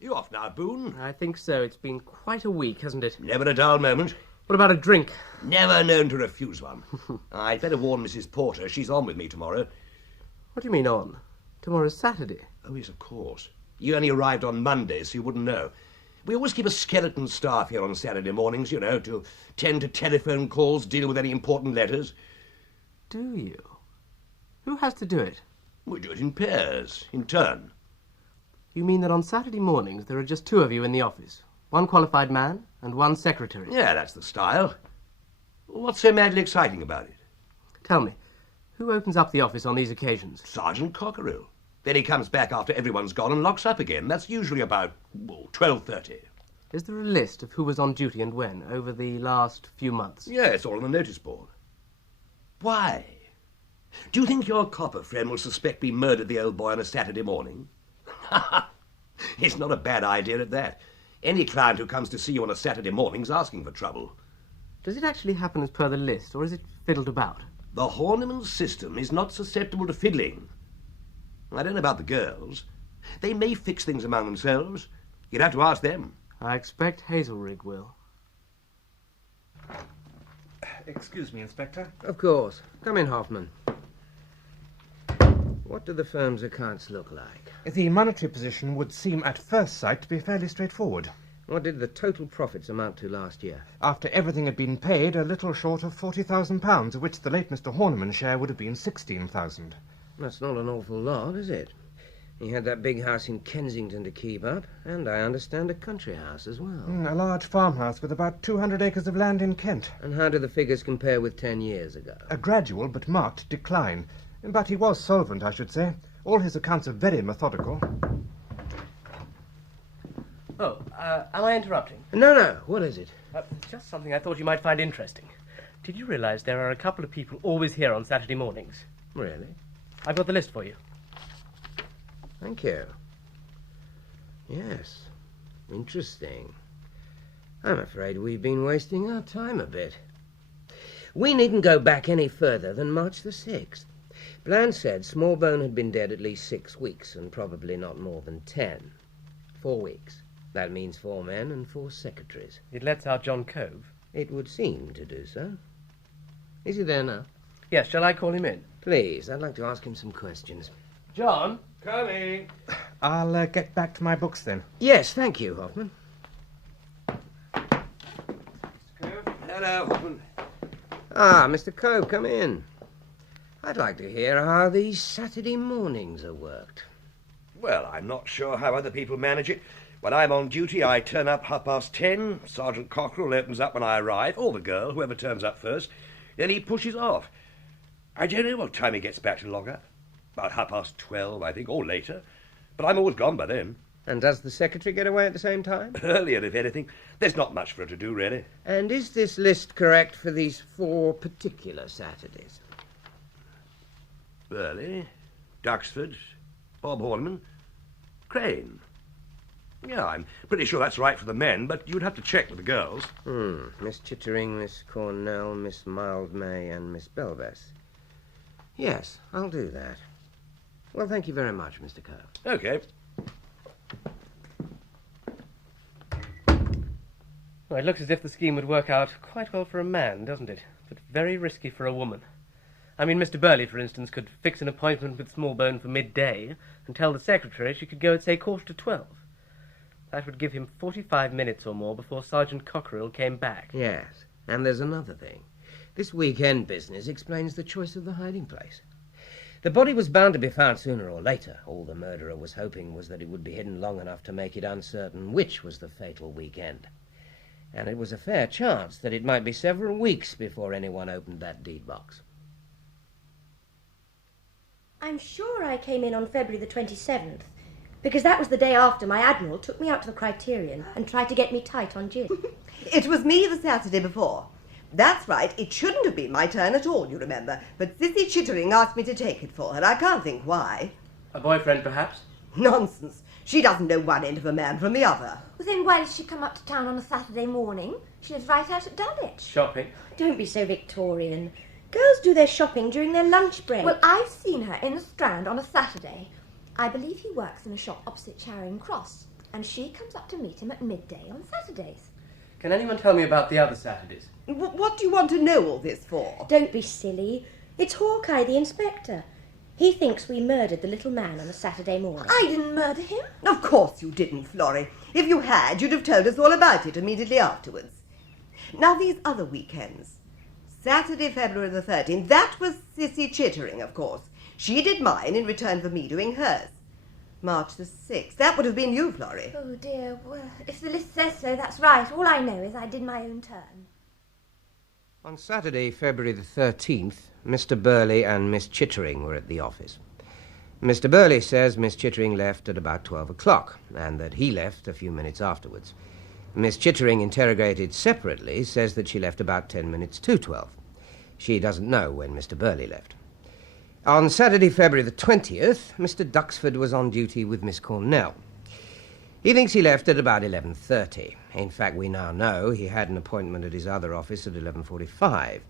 You off now, Boone? I think so. It's been quite a week, hasn't it? Never a dull moment. What about a drink? Never known to refuse one. I'd better warn Mrs. Porter. She's on with me tomorrow. What do you mean on? Tomorrow's Saturday. Oh, yes, of course. You only arrived on Monday, so you wouldn't know. We always keep a skeleton staff here on Saturday mornings, you know, to tend to telephone calls, deal with any important letters. Do you? Who has to do it? We do it in pairs, in turn. You mean that on Saturday mornings there are just two of you in the office? One qualified man and one secretary? Yeah, that's the style. What's so madly exciting about it? Tell me, who opens up the office on these occasions? Sergeant Cockerill. Then he comes back after everyone's gone and locks up again. That's usually about 12:30. Is there a list of who was on duty and when over the last few months? Yeah, it's all on the notice board. Why? Do you think your copper friend will suspect we murdered the old boy on a Saturday morning? It's not a bad idea at that. Any client who comes to see you on a Saturday morning's asking for trouble. Does it actually happen as per the list, or is it fiddled about? The Horniman system is not susceptible to fiddling. I don't know about the girls. They may fix things among themselves. You'd have to ask them. I expect Hazelrigg will. Excuse me, Inspector. Of course. Come in, Hoffman. What do the firm's accounts look like? The monetary position would seem at first sight to be fairly straightforward. What did the total profits amount to last year? After everything had been paid, a little short of £40,000, of which the late Mr. Horniman's share would have been £16,000. That's not an awful lot, is it? He had that big house in Kensington to keep up, and I understand a country house as well. A large farmhouse with about 200 acres of land in Kent. And how do the figures compare with 10 years ago? A gradual but marked decline. But he was solvent, I should say. All his accounts are very methodical. Oh, am I interrupting? No. What is it? Just something I thought you might find interesting. Did you realize there are a couple of people always here on Saturday mornings? Really? I've got the list for you. Thank you. Yes. Interesting. I'm afraid we've been wasting our time a bit. We needn't go back any further than March the 6th. Bland said Smallbone had been dead at least 6 weeks, and probably not more than 10. 4 weeks. That means 4 men and 4 secretaries. It lets out John Cove. It would seem to do so. Is he there now? Yes, shall I call him in? Please, I'd like to ask him some questions. John? Coming. I'll get back to my books then. Yes, thank you, Hoffman. Hello, Hoffman. Ah, Mr. Cove, come in. I'd like to hear how these Saturday mornings are worked. Well, I'm not sure how other people manage it. When I'm on duty, I turn up 10:30. Sergeant Cockerell opens up when I arrive, or the girl, whoever turns up first. Then he pushes off. I don't know what time he gets back to log up. About 12:30, I think, or later. But I'm always gone by then. And does the secretary get away at the same time? Earlier, if anything. There's not much for her to do, really. And is this list correct for these 4 particular Saturdays? Birley, Duxford, Bob Horniman, Crane. Yeah, I'm pretty sure that's right for the men, but you'd have to check with the girls. Miss Chittering, Miss Cornell, Miss Mildmay, and Miss Belvas. Yes, I'll do that. Well, thank you very much, Mr. Kerr. OK. Well, it looks as if the scheme would work out quite well for a man, doesn't it? But very risky for a woman. I mean, Mr. Birley, for instance, could fix an appointment with Smallbone for midday and tell the secretary she could go at, say, 11:45. That would give him 45 minutes or more before Sergeant Cockerill came back. Yes, and there's another thing. This weekend business explains the choice of the hiding place. The body was bound to be found sooner or later. All the murderer was hoping was that it would be hidden long enough to make it uncertain which was the fatal weekend. And it was a fair chance that it might be several weeks before anyone opened that deed box. I'm sure I came in on February the 27th, because that was the day after my Admiral took me out to the Criterion and tried to get me tight on gin. It was me the Saturday before. That's right, it shouldn't have been my turn at all, you remember, but Sissy Chittering asked me to take it for her. I can't think why. A boyfriend, perhaps? Nonsense. She doesn't know one end of a man from the other. Well, then why did she come up to town on a Saturday morning? She lives right out at Dulwich. Shopping. Don't be so Victorian. Girls do their shopping during their lunch break. Well, I've seen her in the Strand on a Saturday. I believe he works in a shop opposite Charing Cross, and she comes up to meet him at midday on Saturdays. Can anyone tell me about the other Saturdays? What do you want to know all this for? Don't be silly. It's Hawkeye, the inspector. He thinks we murdered the little man on a Saturday morning. I didn't murder him. Of course you didn't, Florrie. If you had, you'd have told us all about it immediately afterwards. Now, these other weekends. Saturday, February the 13th, that was Sissy Chittering, of course. She did mine in return for me doing hers. March the 6th. That would have been you, Florrie. Oh, dear. Well, if the list says so, that's right. All I know is I did my own turn. On Saturday, February the 13th, Mr. Birley and Miss Chittering were at the office. Mr. Birley says Miss Chittering left at about 12 o'clock, and that he left a few minutes afterwards. Miss Chittering, interrogated separately, says that she left about 10 minutes to 12. She doesn't know when Mr. Birley left. On Saturday, February the 20th, Mr. Duxford was on duty with Miss Cornell. He thinks he left at about 11:30. In fact, we now know he had an appointment at his other office at 11:45.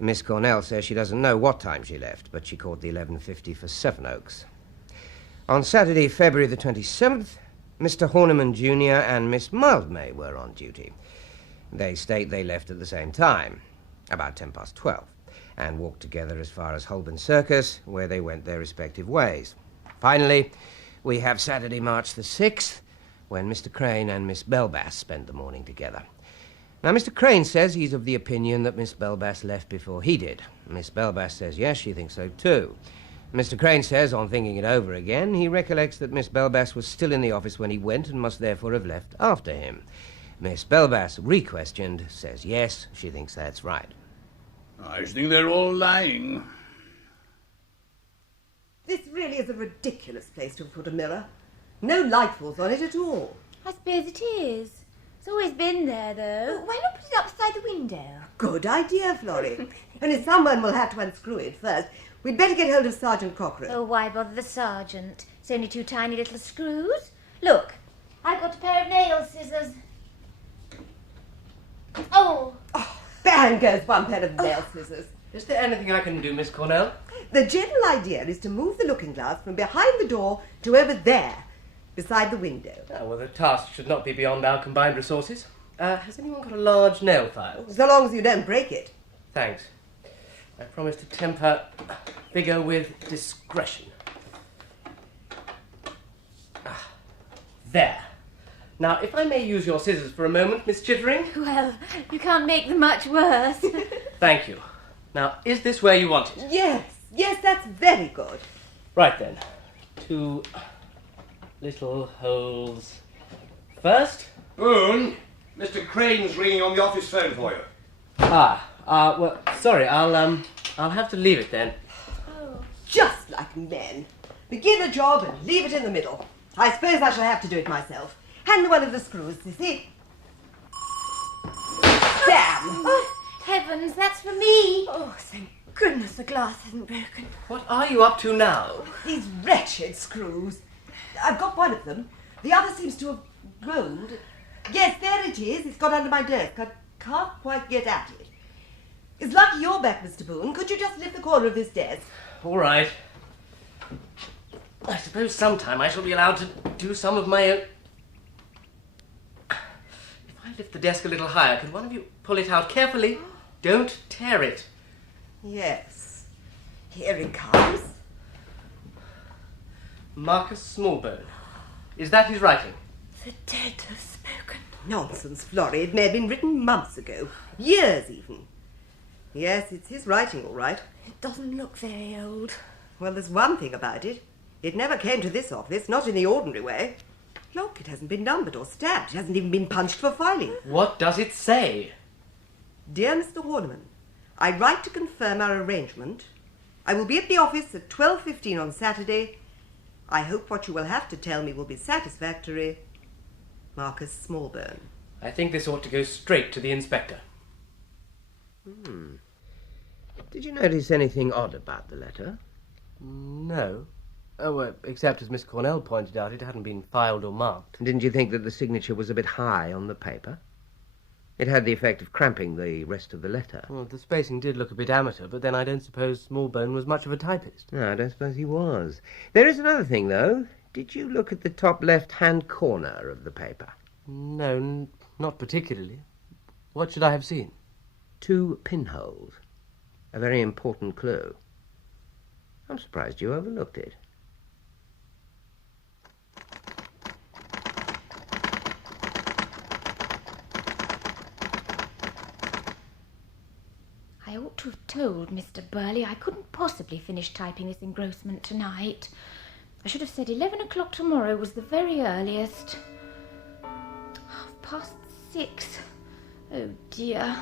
Miss Cornell says she doesn't know what time she left, but she caught the 11:50 for Sevenoaks. On Saturday, February the 27th, Mr. Horniman Jr. and Miss Mildmay were on duty. They state they left at the same time, about 12:10, and walked together as far as Holborn Circus, where they went their respective ways. Finally, we have Saturday, March the 6th, when Mr. Crane and Miss Belvas spent the morning together. Now, Mr. Crane says he's of the opinion that Miss Belvas left before he did. Miss Belvas says yes, she thinks so too. Mr. Crane says, on thinking it over again, he recollects that Miss Belvas was still in the office when he went and must therefore have left after him. Miss Belvas, re-questioned, says yes, she thinks that's right. I think they're all lying. This really is a ridiculous place to have put a mirror. No light falls on it at all. I suppose it is. It's always been there, though. Why not put it up beside the window? Good idea, Florrie. Only someone will have to unscrew it first. We'd better get hold of Sergeant Cockerill. Oh, why bother the sergeant? It's only 2 tiny little screws. Look, I've got a pair of nail scissors. Oh! Bang goes one pair of nail scissors. Is there anything I can do, Miss Cornell? The general idea is to move the looking glass from behind the door to over there, beside the window. Oh, well, the task should not be beyond our combined resources. Has anyone got a large nail file? So long as you don't break it. Thanks. I promise to temper vigour with discretion. There. Now, if I may use your scissors for a moment, Miss Chittering. Well, you can't make them much worse. Thank you. Now, is this where you want it? Yes, that's very good. Right then. 2 little holes. First. Boone, Mr. Crane's ringing on the office phone for you. Well, sorry, I'll have to leave it then. Just like men. Begin a job and leave it in the middle. I suppose I shall have to do it myself. Hand me one of the screws, Sissy. Damn! Oh, heavens, that's for me. Oh, thank goodness the glass hasn't broken. What are you up to now? These wretched screws. I've got one of them. The other seems to have rolled. Yes, there it is. It's got under my desk. I can't quite get at it. It's lucky you're back, Mr. Bohun. Could you just lift the corner of this desk? All right. I suppose sometime I shall be allowed to do some of my own... If I lift the desk a little higher, can one of you pull it out carefully? Don't tear it. Yes. Here he comes. Marcus Smallbone. Is that his writing? The dead have spoken. Nonsense, Florrie. It may have been written months ago. Years, even. Yes, it's his writing, all right. It doesn't look very old. Well, there's one thing about it. It never came to this office, not in the ordinary way. Look, it hasn't been numbered or stamped. It hasn't even been punched for filing. What does it say? Dear Mr. Horniman, I write to confirm our arrangement. I will be at the office at 12:15 on Saturday. I hope what you will have to tell me will be satisfactory. Marcus Smallbone. I think this ought to go straight to the inspector. Did you notice anything odd about the letter? No. Oh, except as Miss Cornell pointed out, it hadn't been filed or marked. Didn't you think that the signature was a bit high on the paper? It had the effect of cramping the rest of the letter. Well, the spacing did look a bit amateur, but then I don't suppose Smallbone was much of a typist. No, I don't suppose he was. There is another thing, though. Did you look at the top left-hand corner of the paper? No, not particularly. What should I have seen? 2 pinholes. A very important clue. I'm surprised you overlooked it. I ought to have told Mr. Birley I couldn't possibly finish typing this engrossment tonight. I should have said 11 o'clock tomorrow was the very earliest. 6:30. Oh dear.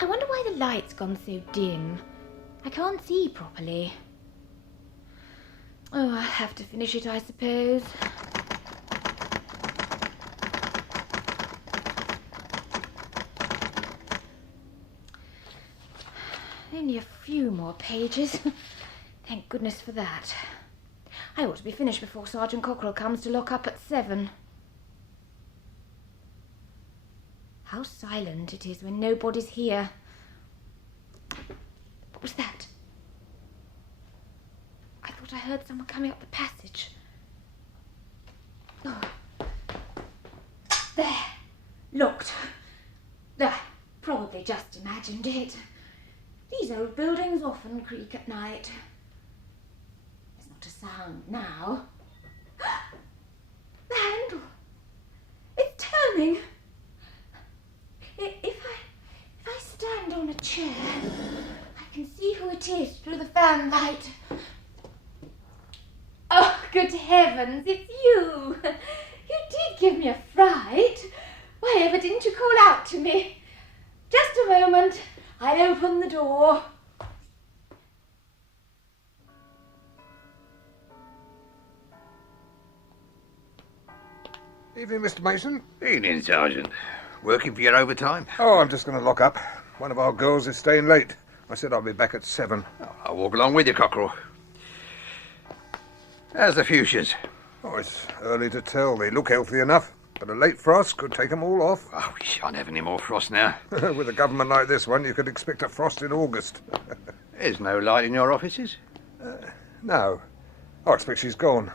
I wonder why the light's gone so dim. I can't see properly. Oh, I'll have to finish it, I suppose. Only a few more pages. Thank goodness for that. I ought to be finished before Sergeant Cockerell comes to lock up at 7. How silent it is when nobody's here. What was that? I thought I heard someone coming up the passage. Oh. There. Locked. I probably just imagined it. These old buildings often creak at night. There's not a sound now. The handle. It's turning. If I stand on a chair, I can see who it is through the fan light. Oh, good heavens, it's you. You did give me a fright. Why ever didn't you call out to me? Just a moment. I'll open the door. Evening, Mr. Mason. Evening, Sergeant. Working for your overtime? Oh, I'm just going to lock up. One of our girls is staying late. I said I'll be back at 7. I'll walk along with you, Cockerell. How's the fuchsias? Oh, it's early to tell. They look healthy enough, but a late frost could take them all off. Oh, we shan't have any more frost now. With a government like this one, you could expect a frost in August. There's no light in your offices? No. I expect she's gone.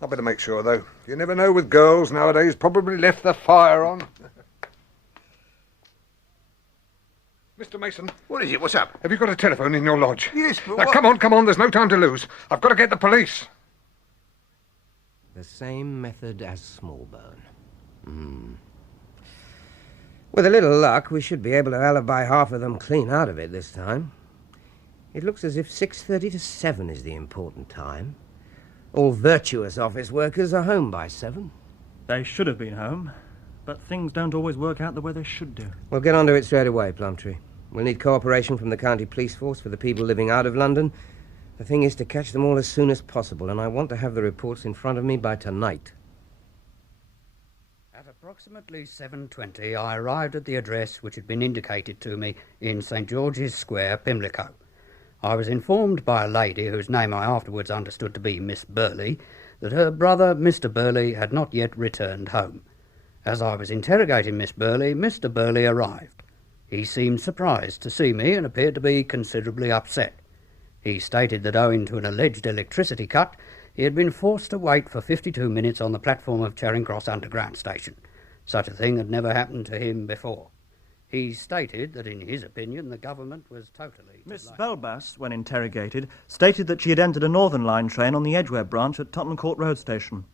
I better make sure, though. You never know with girls nowadays. Probably left the fire on. Mr. Mason. What is it? What's up? Have you got a telephone in your lodge? Yes, but now, come on. There's no time to lose. I've got to get the police. The same method as Smallbone. With a little luck, we should be able to alibi half of them clean out of it this time. It looks as if 6:30 to 7 is the important time. All virtuous office workers are home by 7. They should have been home, but things don't always work out the way they should do. We'll get onto it straight away, Plumtree. We'll need cooperation from the county police force for the people living out of London, The thing is to catch them all as soon as possible, and I want to have the reports in front of me by tonight. At approximately 7:20, I arrived at the address which had been indicated to me in St. George's Square, Pimlico. I was informed by a lady, whose name I afterwards understood to be Miss Birley, that her brother, Mr. Birley, had not yet returned home. As I was interrogating Miss Birley, Mr. Birley arrived. He seemed surprised to see me and appeared to be considerably upset. He stated that owing to an alleged electricity cut, he had been forced to wait for 52 minutes on the platform of Charing Cross Underground Station. Such a thing had never happened to him before. He stated that, in his opinion, the government was totally... Miss Belbas, when interrogated, stated that she had entered a Northern Line train on the Edgware branch at Tottenham Court Road Station.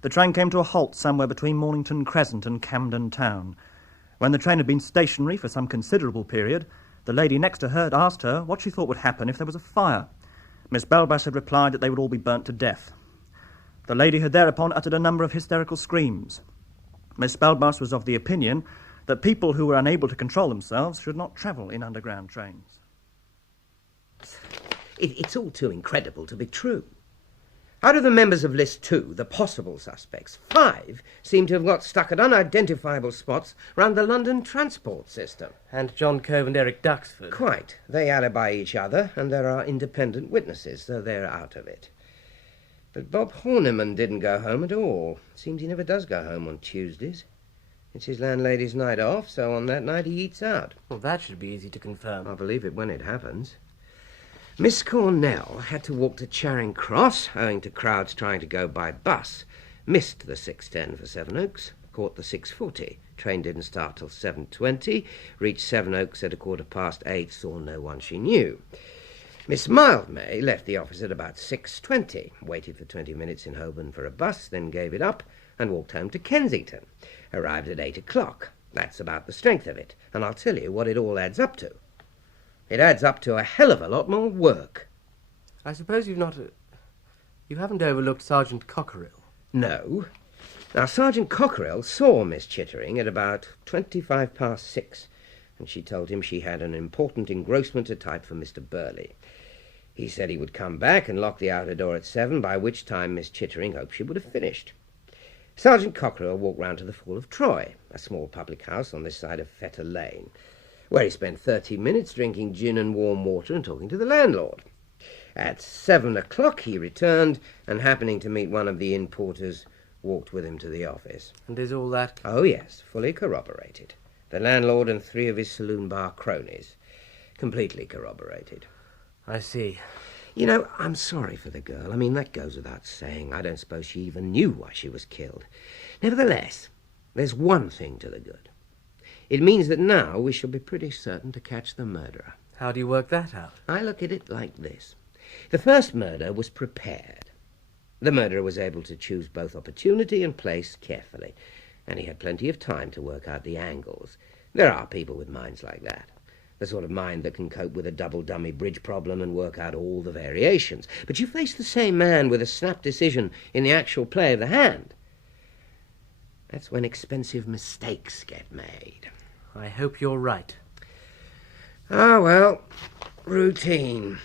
The train came to a halt somewhere between Mornington Crescent and Camden Town. When the train had been stationary for some considerable period, the lady next to her had asked her what she thought would happen if there was a fire. Miss Belbas had replied that they would all be burnt to death. The lady had thereupon uttered a number of hysterical screams. Miss Belbas was of the opinion that people who were unable to control themselves should not travel in underground trains. It's all too incredible to be true. Out of the members of List 2, the possible suspects, 5 seem to have got stuck at unidentifiable spots round the London transport system. And John Cove and Eric Duxford. Quite. They alibi each other, and there are independent witnesses, so they're out of it. But Bob Horniman didn't go home at all. Seems he never does go home on Tuesdays. It's his landlady's night off, so on that night he eats out. Well, that should be easy to confirm. I'll believe it when it happens. Miss Cornell had to walk to Charing Cross, owing to crowds trying to go by bus. Missed the 6:10 for Sevenoaks, caught the 6:40. Train didn't start till 7:20, reached Sevenoaks at 8:15, saw no one she knew. Miss Mildmay left the office at about 6:20, waited for 20 minutes in Holborn for a bus, then gave it up and walked home to Kensington. Arrived at 8 o'clock. That's about the strength of it, and I'll tell you what it all adds up to. It adds up to a hell of a lot more work. I suppose you haven't overlooked Sergeant Cockerill. No. Now, Sergeant Cockerill saw Miss Chittering at about 6:25, and she told him she had an important engrossment to type for Mr. Birley. He said he would come back and lock the outer door at 7, by which time Miss Chittering hoped she would have finished. Sergeant Cockerill walked round to the Fall of Troy, a small public house on this side of Fetter Lane, where he spent 30 minutes drinking gin and warm water and talking to the landlord. At 7 o'clock he returned, and happening to meet one of the inn porters, walked with him to the office. And is all that... Oh, yes, fully corroborated. The landlord and 3 of his saloon bar cronies. Completely corroborated. I see. You know, I'm sorry for the girl. I mean, that goes without saying. I don't suppose she even knew why she was killed. Nevertheless, there's one thing to the good. It means that now we shall be pretty certain to catch the murderer. How do you work that out? I look at it like this. The first murder was prepared. The murderer was able to choose both opportunity and place carefully, and he had plenty of time to work out the angles. There are people with minds like that. The sort of mind that can cope with a double-dummy bridge problem and work out all the variations. But you face the same man with a snap decision in the actual play of the hand. That's when expensive mistakes get made. I hope you're right. Ah, well, routine.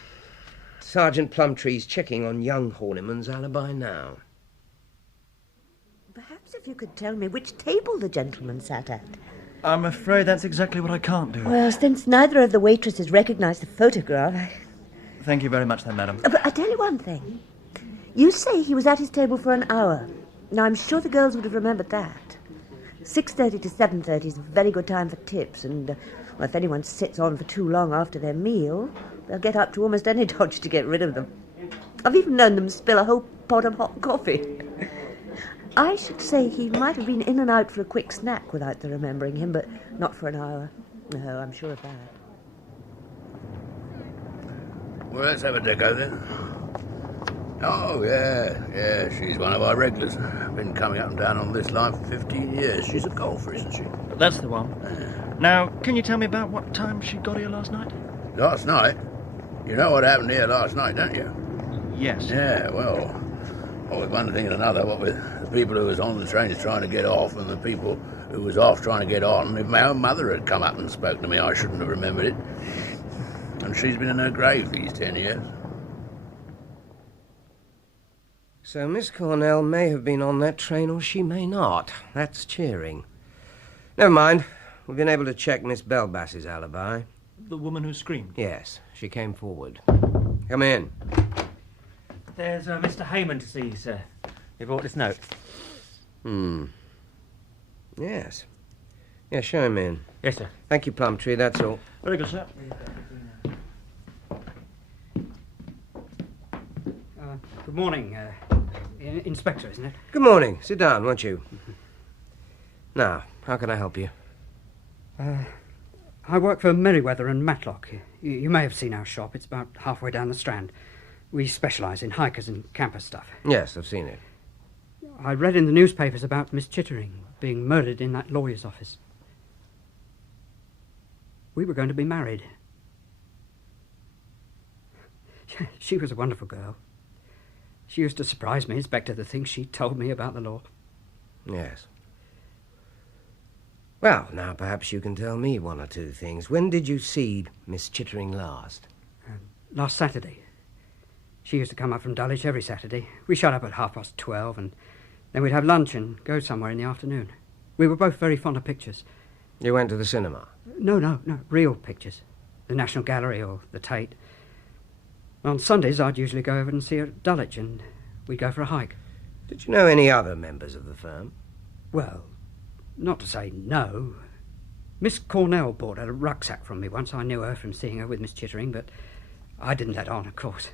Sergeant Plumtree's checking on young Horniman's alibi now. Perhaps if you could tell me which table the gentleman sat at. I'm afraid that's exactly what I can't do. Well, since neither of the waitresses recognised the photograph, Thank you very much, then, madam. But I tell you one thing. You say he was at his table for an hour. Now, I'm sure the girls would have remembered that. 6:30 to 7:30 is a very good time for tips, and well, if anyone sits on for too long after their meal, they'll get up to almost any dodge to get rid of them. I've even known them spill a whole pot of hot coffee. I should say he might have been in and out for a quick snack without their remembering him, but not for an hour. No, I'm sure of that. Well, let's have a deco then. Oh, yeah, she's one of our regulars. Been coming up and down on this line for 15 years. She's a golfer, isn't she? That's the one. Now, can you tell me about what time she got here last night? Last night? You know what happened here last night, don't you? Yes. Yeah, well, with one thing and another, what with the people who was on the trains trying to get off and the people who was off trying to get on, if my own mother had come up and spoke to me, I shouldn't have remembered it. And she's been in her grave these 10 years. So Miss Cornell may have been on that train or she may not. That's cheering. Never mind. We've been able to check Miss Belbass's alibi. The woman who screamed? Yes, she came forward. Come in. There's Mr. Heyman to see you, sir. He brought this note. Yes. Yeah, show him in. Yes, sir. Thank you, Plumtree, that's all. Very good, sir. Good morning, Inspector, isn't it? Good morning. Sit down, won't you? Now, how can I help you? I work for Merriweather and Matlock. You may have seen our shop. It's about halfway down the Strand. We specialise in hikers and camper stuff. Yes, I've seen it. I read in the newspapers about Miss Chittering being murdered in that lawyer's office. We were going to be married. She was a wonderful girl. She used to surprise me, Inspector, the things she told me about the law. Yes. Well, now perhaps you can tell me one or two things. When did you see Miss Chittering last? Last Saturday. She used to come up from Dulwich every Saturday. We shut up at 12:30, and then we'd have lunch and go somewhere in the afternoon. We were both very fond of pictures. You went to the cinema? No, real pictures. The National Gallery or the Tate. On Sundays, I'd usually go over and see her at Dulwich, and we'd go for a hike. Did you know any other members of the firm? Well, not to say no. Miss Cornell bought a rucksack from me once. I knew her from seeing her with Miss Chittering, but I didn't let on, of course.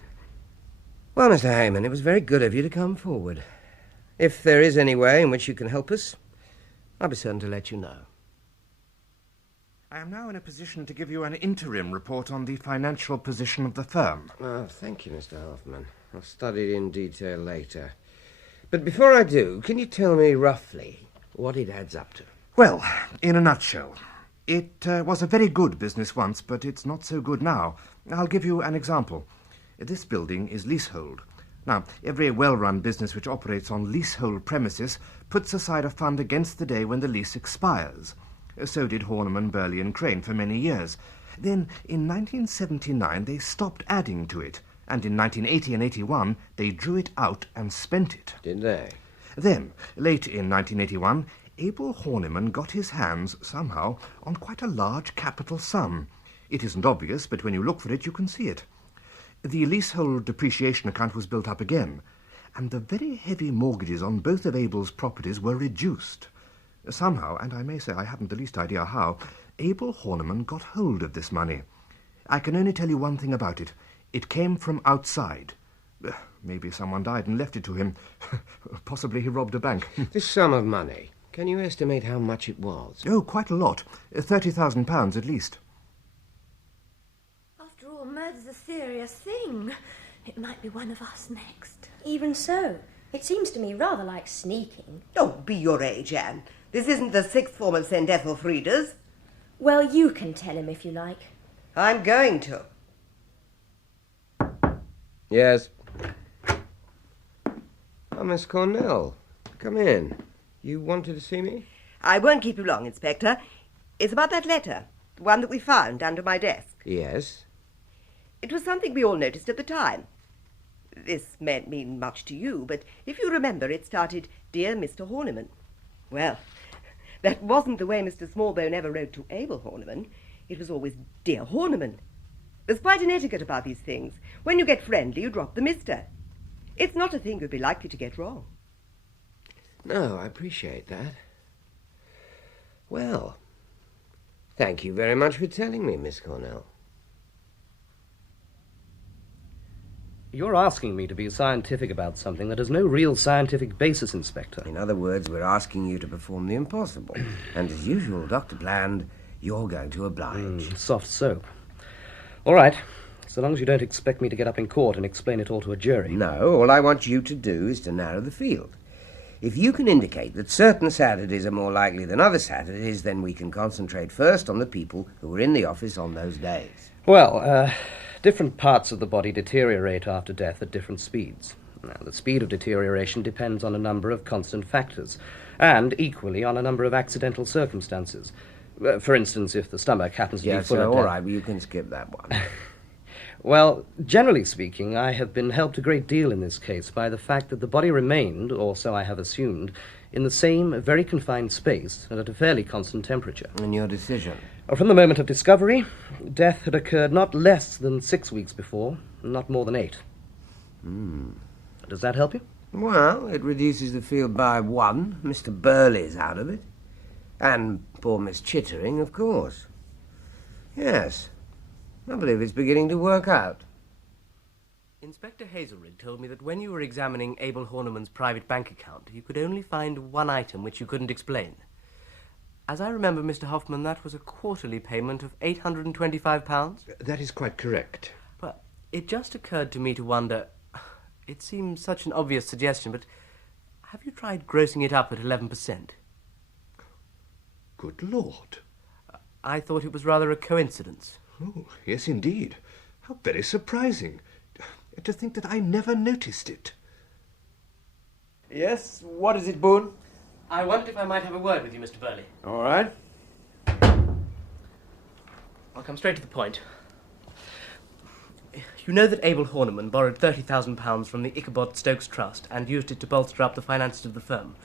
Well, Mr. Heyman, it was very good of you to come forward. If there is any way in which you can help us, I'll be certain to let you know. I am now in a position to give you an interim report on the financial position of the firm. Oh, thank you, Mr. Hoffman. I'll study it in detail later. But before I do, can you tell me roughly what it adds up to? Well, in a nutshell, it was a very good business once, but it's not so good now. I'll give you an example. This building is leasehold. Now, every well-run business which operates on leasehold premises puts aside a fund against the day when the lease expires. So did Horniman, Birley and Crane for many years. Then, in 1979, they stopped adding to it, and in 1980 and 81, they drew it out and spent it. Did they? Then, late in 1981, Abel Horniman got his hands, somehow, on quite a large capital sum. It isn't obvious, but when you look for it, you can see it. The leasehold depreciation account was built up again, and the very heavy mortgages on both of Abel's properties were reduced. Somehow, and I may say I haven't the least idea how, Abel Horniman got hold of this money. I can only tell you one thing about it. It came from outside. Maybe someone died and left it to him. Possibly he robbed a bank. This sum of money, can you estimate how much it was? Oh, quite a lot. £30,000 at least. After all, murder's a serious thing. It might be one of us next. Even so, it seems to me rather like sneaking. Don't be your age, Anne. This isn't the sixth form of St. Ethelfrieda's. Well, you can tell him if you like. I'm going to. Yes. Oh, Miss Cornell, come in. You wanted to see me? I won't keep you long, Inspector. It's about that letter, the one that we found under my desk. Yes. It was something we all noticed at the time. This mayn't mean much to you, but if you remember, it started, Dear Mr. Horniman. Well, that wasn't the way Mr. Smallbone ever wrote to Abel Horniman. It was always, Dear Horniman. There's quite an etiquette about these things. When you get friendly, you drop the Mr. It's not a thing you'd be likely to get wrong. No, I appreciate that. Well, thank you very much for telling me, Miss Cornell. You're asking me to be scientific about something that has no real scientific basis, Inspector. In other words, we're asking you to perform the impossible. And as usual, Dr. Bland, you're going to oblige. Soft soap. All right, so long as you don't expect me to get up in court and explain it all to a jury. No, all I want you to do is to narrow the field. If you can indicate that certain Saturdays are more likely than other Saturdays, then we can concentrate first on the people who were in the office on those days. Well, different parts of the body deteriorate after death at different speeds. Now, the speed of deterioration depends on a number of constant factors, and equally on a number of accidental circumstances. For instance, if the stomach happens to be full of all right, well, you can skip that one. Well, generally speaking, I have been helped a great deal in this case by the fact that the body remained, or so I have assumed, in the same very confined space and at a fairly constant temperature. And your decision? From the moment of discovery, death had occurred not less than 6 weeks before, not more than 8. Does that help you? Well, it reduces the field by 1. Mr. Birley's out of it. And poor Miss Chittering, of course. Yes. I believe it's beginning to work out. Inspector Hazelrigg told me that when you were examining Abel Horniman's private bank account, you could only find one item which you couldn't explain. As I remember, Mr. Hoffman, that was a quarterly payment of £825? That is quite correct. But it just occurred to me to wonder... It seems such an obvious suggestion, but have you tried grossing it up at 11%? Good Lord. I thought it was rather a coincidence. Oh, yes, indeed. How very surprising. To think that I never noticed it. Yes, what is it, Bohun? I wondered if I might have a word with you, Mr. Birley. All right. I'll come straight to the point. You know that Abel Horniman borrowed £30,000 from the Ichabod Stokes Trust and used it to bolster up the finances of the firm.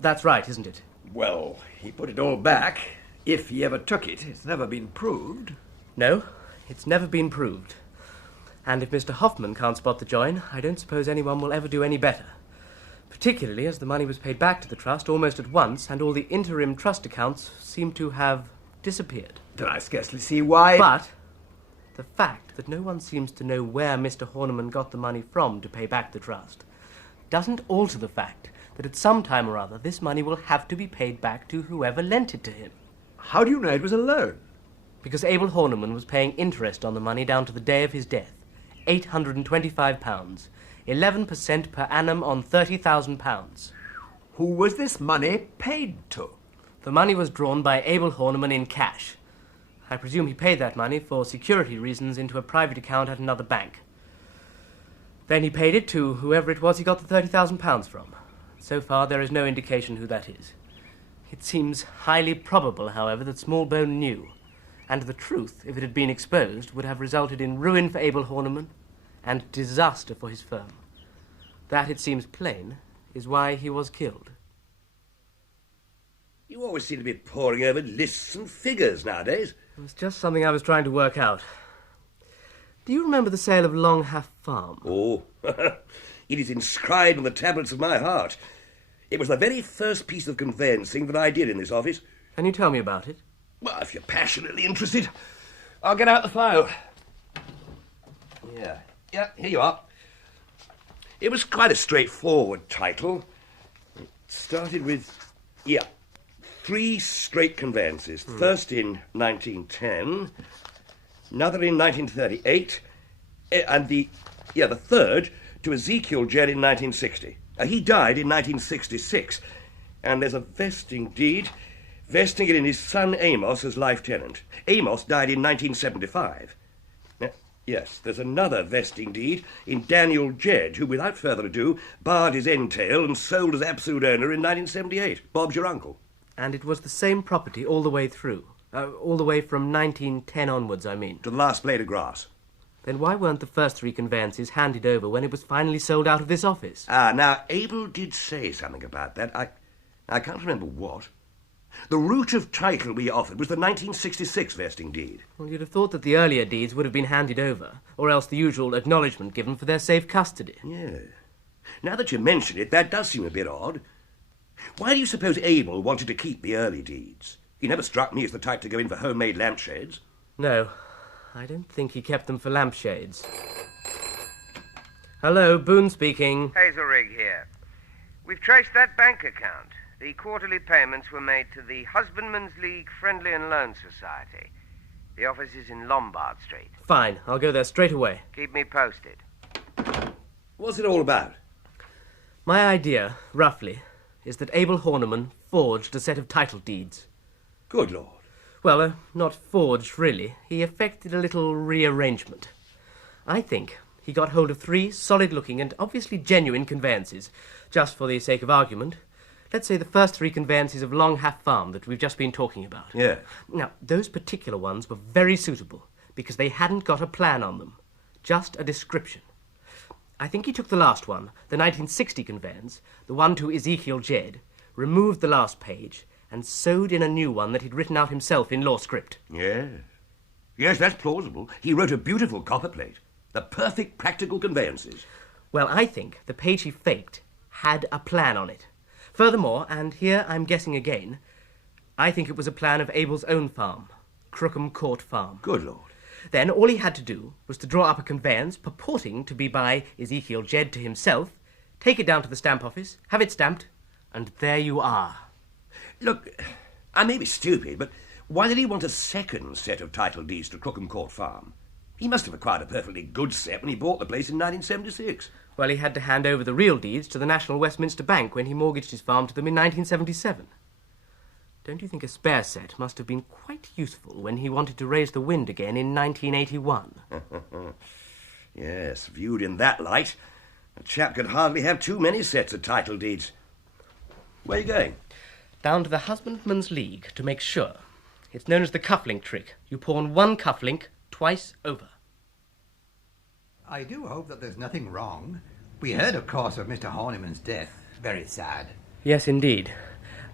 That's right, isn't it? Well, he put it all back. If he ever took it, it's never been proved. No, it's never been proved. And if Mr. Hoffman can't spot the join, I don't suppose anyone will ever do any better. Particularly as the money was paid back to the trust almost at once, and all the interim trust accounts seem to have disappeared. Then I scarcely see why... But the fact that no one seems to know where Mr. Horniman got the money from to pay back the trust doesn't alter the fact that at some time or other this money will have to be paid back to whoever lent it to him. How do you know it was a loan? Because Abel Horniman was paying interest on the money down to the day of his death. £825. 11% per annum on £30,000. Who was this money paid to? The money was drawn by Abel Horniman in cash. I presume he paid that money for security reasons into a private account at another bank. Then he paid it to whoever it was he got the £30,000 from. So far, there is no indication who that is. It seems highly probable, however, that Smallbone knew. And the truth, if it had been exposed, would have resulted in ruin for Abel Horniman and disaster for his firm. That, it seems plain, is why he was killed. You always seem to be poring over lists and figures nowadays. It's just something I was trying to work out. Do you remember the sale of Long Half Farm? Oh, it is inscribed on the tablets of my heart. It was the very first piece of conveyancing that I did in this office. Can you tell me about it? Well, if you're passionately interested, I'll get out the file. Yeah, here you are. It was quite a straightforward title. It started with, 3 straight conveyances. First in 1910, another in 1938, and the third to Ezekiel Jed in 1960. He died in 1966, and there's a vesting deed vesting it in his son Amos as life tenant. Amos died in 1975. Yes, there's another vesting deed in Daniel Jed, who, without further ado, barred his entail and sold as absolute owner in 1978. Bob's your uncle. And it was the same property all the way through? All the way from 1910 onwards, I mean? To the last blade of grass. Then why weren't the first 3 conveyances handed over when it was finally sold out of this office? Now, Abel did say something about that. I can't remember what. The route of title we offered was the 1966 vesting deed. Well, you'd have thought that the earlier deeds would have been handed over, or else the usual acknowledgement given for their safe custody. Yeah. Now that you mention it, that does seem a bit odd. Why do you suppose Abel wanted to keep the early deeds? He never struck me as the type to go in for homemade lampshades. No, I don't think he kept them for lampshades. Hello, Boone speaking. Hazelrigg here. We've traced that bank account. The quarterly payments were made to the Husbandman's League Friendly and Loan Society. The office is in Lombard Street. Fine, I'll go there straight away. Keep me posted. What's it all about? My idea, roughly, is that Abel Horniman forged a set of title deeds. Good Lord. Well, not forged, really. He effected a little rearrangement. I think he got hold of 3 solid-looking and obviously genuine conveyances, just for the sake of argument. Let's say the first 3 conveyances of Long Half Farm that we've just been talking about. Yeah. Now, those particular ones were very suitable, because they hadn't got a plan on them. Just a description. I think he took the last one, the 1960 conveyance, the one to Ezekiel Jedd, removed the last page, and sewed in a new one that he'd written out himself in law script. Yes. Yes, that's plausible. He wrote a beautiful copperplate. The perfect practical conveyances. Well, I think the page he faked had a plan on it. Furthermore, and here I'm guessing again, I think it was a plan of Abel's own farm, Crookham Court Farm. Good Lord. Then all he had to do was to draw up a conveyance purporting to be by Ezekiel Jedd to himself, take it down to the stamp office, have it stamped, and there you are. Look, I may be stupid, but why did he want a second set of title deeds to Crookham Court Farm? He must have acquired a perfectly good set when he bought the place in 1976. Well, he had to hand over the real deeds to the National Westminster Bank when he mortgaged his farm to them in 1977. Don't you think a spare set must have been quite useful when he wanted to raise the wind again in 1981? Yes, viewed in that light, a chap could hardly have too many sets of title deeds. Where are you going? Down to the Husbandman's League to make sure. It's known as the cufflink trick. You pawn one cufflink twice over. I do hope that there's nothing wrong. We heard, of course, of Mr. Horniman's death. Very sad. Yes, indeed.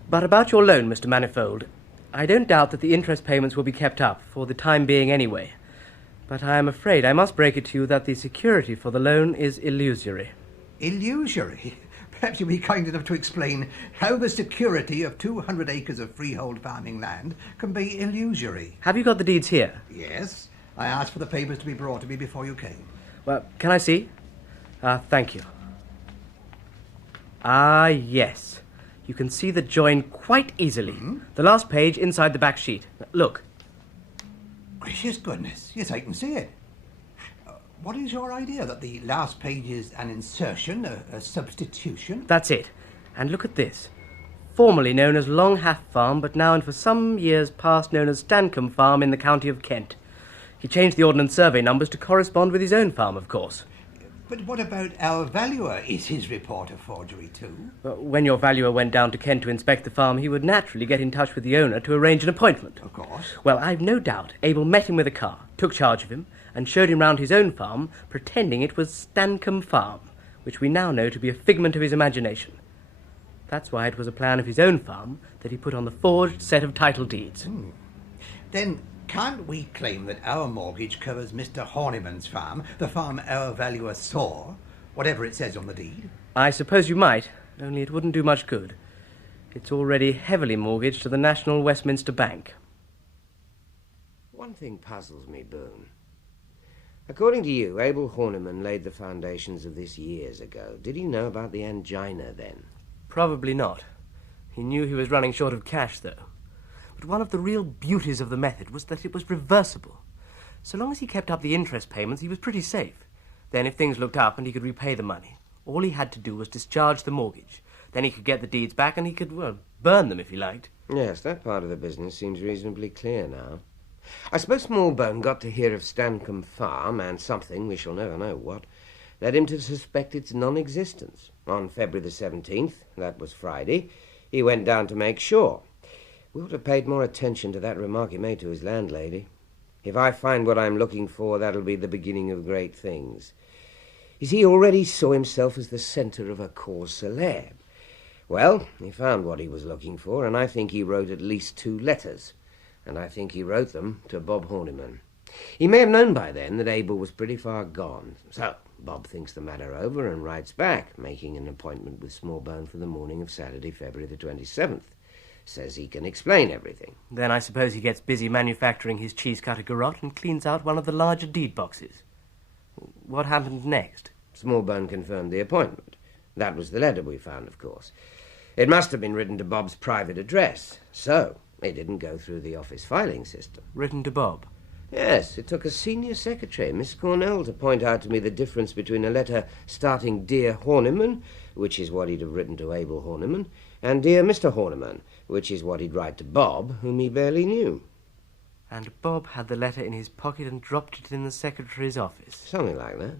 But about your loan, Mr. Manifold, I don't doubt that the interest payments will be kept up, for the time being anyway. But I am afraid I must break it to you that the security for the loan is illusory. Illusory? Perhaps you'll be kind enough to explain how the security of 200 acres of freehold farming land can be illusory. Have you got the deeds here? Yes. I asked for the papers to be brought to me before you came. Well, can I see? Thank you. Ah, yes. You can see the join quite easily. The last page inside the back sheet. Look. Gracious goodness. Yes, I can see it. What is your idea? That the last page is an insertion, a substitution? That's it. And look at this. Formerly known as Longhath Farm, but now and for some years past known as Stancombe Farm in the county of Kent. He changed the Ordnance Survey numbers to correspond with his own farm, of course. But what about our valuer? Is his report a forgery too? When your valuer went down to Kent to inspect the farm, he would naturally get in touch with the owner to arrange an appointment. Of course. Well, I've no doubt Abel met him with a car, took charge of him, and showed him round his own farm, pretending it was Stancombe Farm, which we now know to be a figment of his imagination. That's why it was a plan of his own farm that he put on the forged set of title deeds. Then can't we claim that our mortgage covers Mr. Horniman's farm, the farm our valuer saw, whatever it says on the deed? I suppose you might, only it wouldn't do much good. It's already heavily mortgaged to the National Westminster Bank. One thing puzzles me, Boone. According to you, Abel Horniman laid the foundations of this years ago. Did he know about the angina then? Probably not. He knew he was running short of cash, though. But one of the real beauties of the method was that it was reversible. So long as he kept up the interest payments, he was pretty safe. Then if things looked up and he could repay the money, all he had to do was discharge the mortgage. Then he could get the deeds back and he could, well, burn them if he liked. Yes, that part of the business seems reasonably clear now. I suppose Smallbone got to hear of Stancombe Farm, and something, we shall never know what, led him to suspect its non-existence. On February the 17th, that was Friday, he went down to make sure. We ought to have paid more attention to that remark he made to his landlady. If I find what I'm looking for, that'll be the beginning of great things. You see, he already saw himself as the centre of a cause célèbre. Well, he found what he was looking for, and I think he wrote at least 2 letters. And I think he wrote them to Bob Horniman. He may have known by then that Abel was pretty far gone. So Bob thinks the matter over and writes back, making an appointment with Smallbone for the morning of Saturday, February the 27th. Says he can explain everything. Then I suppose he gets busy manufacturing his cheese-cutter garrote and cleans out one of the larger deed boxes. What happened next? Smallbone confirmed the appointment. That was the letter we found, of course. It must have been written to Bob's private address. So it didn't go through the office filing system. Written to Bob? Yes, it took a senior secretary, Miss Cornell, to point out to me the difference between a letter starting Dear Horniman, which is what he'd have written to Abel Horniman, and Dear Mr. Horniman, which is what he'd write to Bob, whom he barely knew. And Bob had the letter in his pocket and dropped it in the secretary's office. Something like that.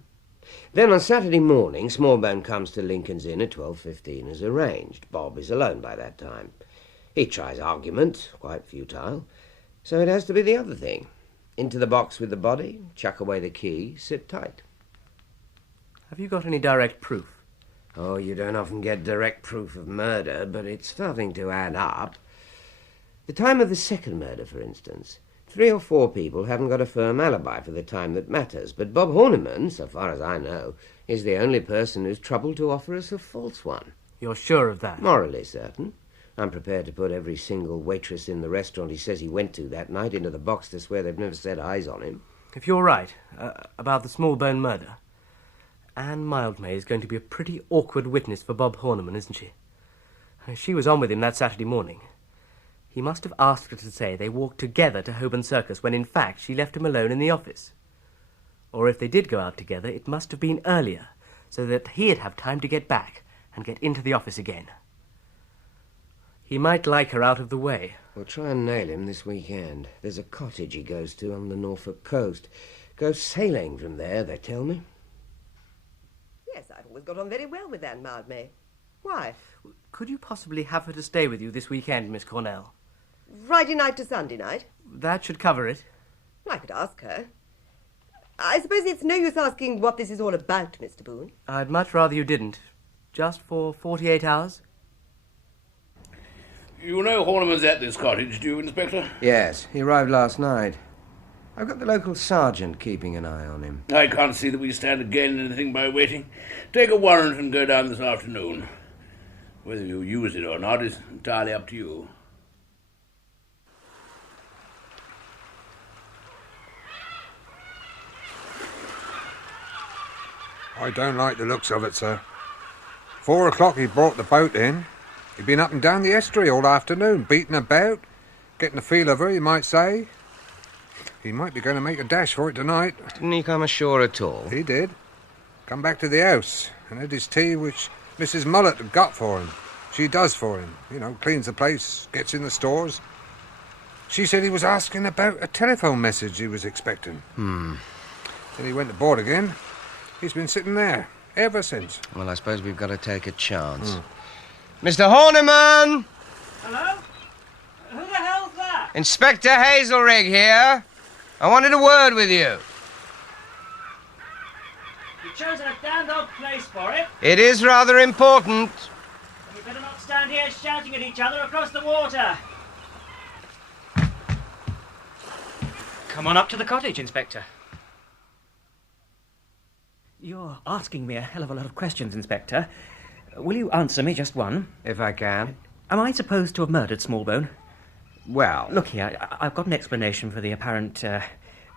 Then on Saturday morning, Smallbone comes to Lincoln's Inn at 12:15 as arranged. Bob is alone by that time. He tries argument, quite futile, so it has to be the other thing. Into the box with the body, chuck away the key, sit tight. Have you got any direct proof? Oh, you don't often get direct proof of murder, but it's starting to add up. The time of the second murder, for instance. 3 or 4 people haven't got a firm alibi for the time that matters, but Bob Horniman, so far as I know, is the only person who's troubled to offer us a false one. You're sure of that? Morally certain. I'm prepared to put every single waitress in the restaurant he says he went to that night into the box to swear they've never set eyes on him. If you're right about the Smallbone murder, Anne Mildmay is going to be a pretty awkward witness for Bob Horniman, isn't she? She was on with him that Saturday morning. He must have asked her to say they walked together to Holborn Circus when in fact she left him alone in the office. Or if they did go out together, it must have been earlier, so that he'd have time to get back and get into the office again. He might like her out of the way. We'll try and nail him this weekend. There's a cottage he goes to on the Norfolk coast. Goes sailing from there, they tell me. Yes, I've always got on very well with Anne Mildmay. Why? Could you possibly have her to stay with you this weekend, Miss Cornell? Friday night to Sunday night? That should cover it. I could ask her. I suppose it's no use asking what this is all about, Mr. Boone. I'd much rather you didn't. Just for 48 hours? You know Horniman's at this cottage, do you, Inspector? Yes, he arrived last night. I've got the local sergeant keeping an eye on him. I can't see that we stand to gain anything by waiting. Take a warrant and go down this afternoon. Whether you use it or not is entirely up to you. I don't like the looks of it, sir. 4 o'clock he brought the boat in. He'd been up and down the estuary all afternoon, beating about, getting a feel of her, you might say. He might be going to make a dash for it tonight. Didn't he come ashore at all? He did. Come back to the house and had his tea, which Mrs. Mullet had got for him. She does for him. You know, cleans the place, gets in the stores. She said he was asking about a telephone message he was expecting. Then he went to board again. He's been sitting there ever since. Well, I suppose we've got to take a chance. Mr. Horniman! Hello? Who the hell's that? Inspector Hazlerigg here. I wanted a word with you. You've chosen a damned odd place for it. It is rather important. You better not stand here shouting at each other across the water. Come on up to the cottage, Inspector. You're asking me a hell of a lot of questions, Inspector. Will you answer me just one? If I can. Am I supposed to have murdered Smallbone? Well... Look here, I've got an explanation for the apparent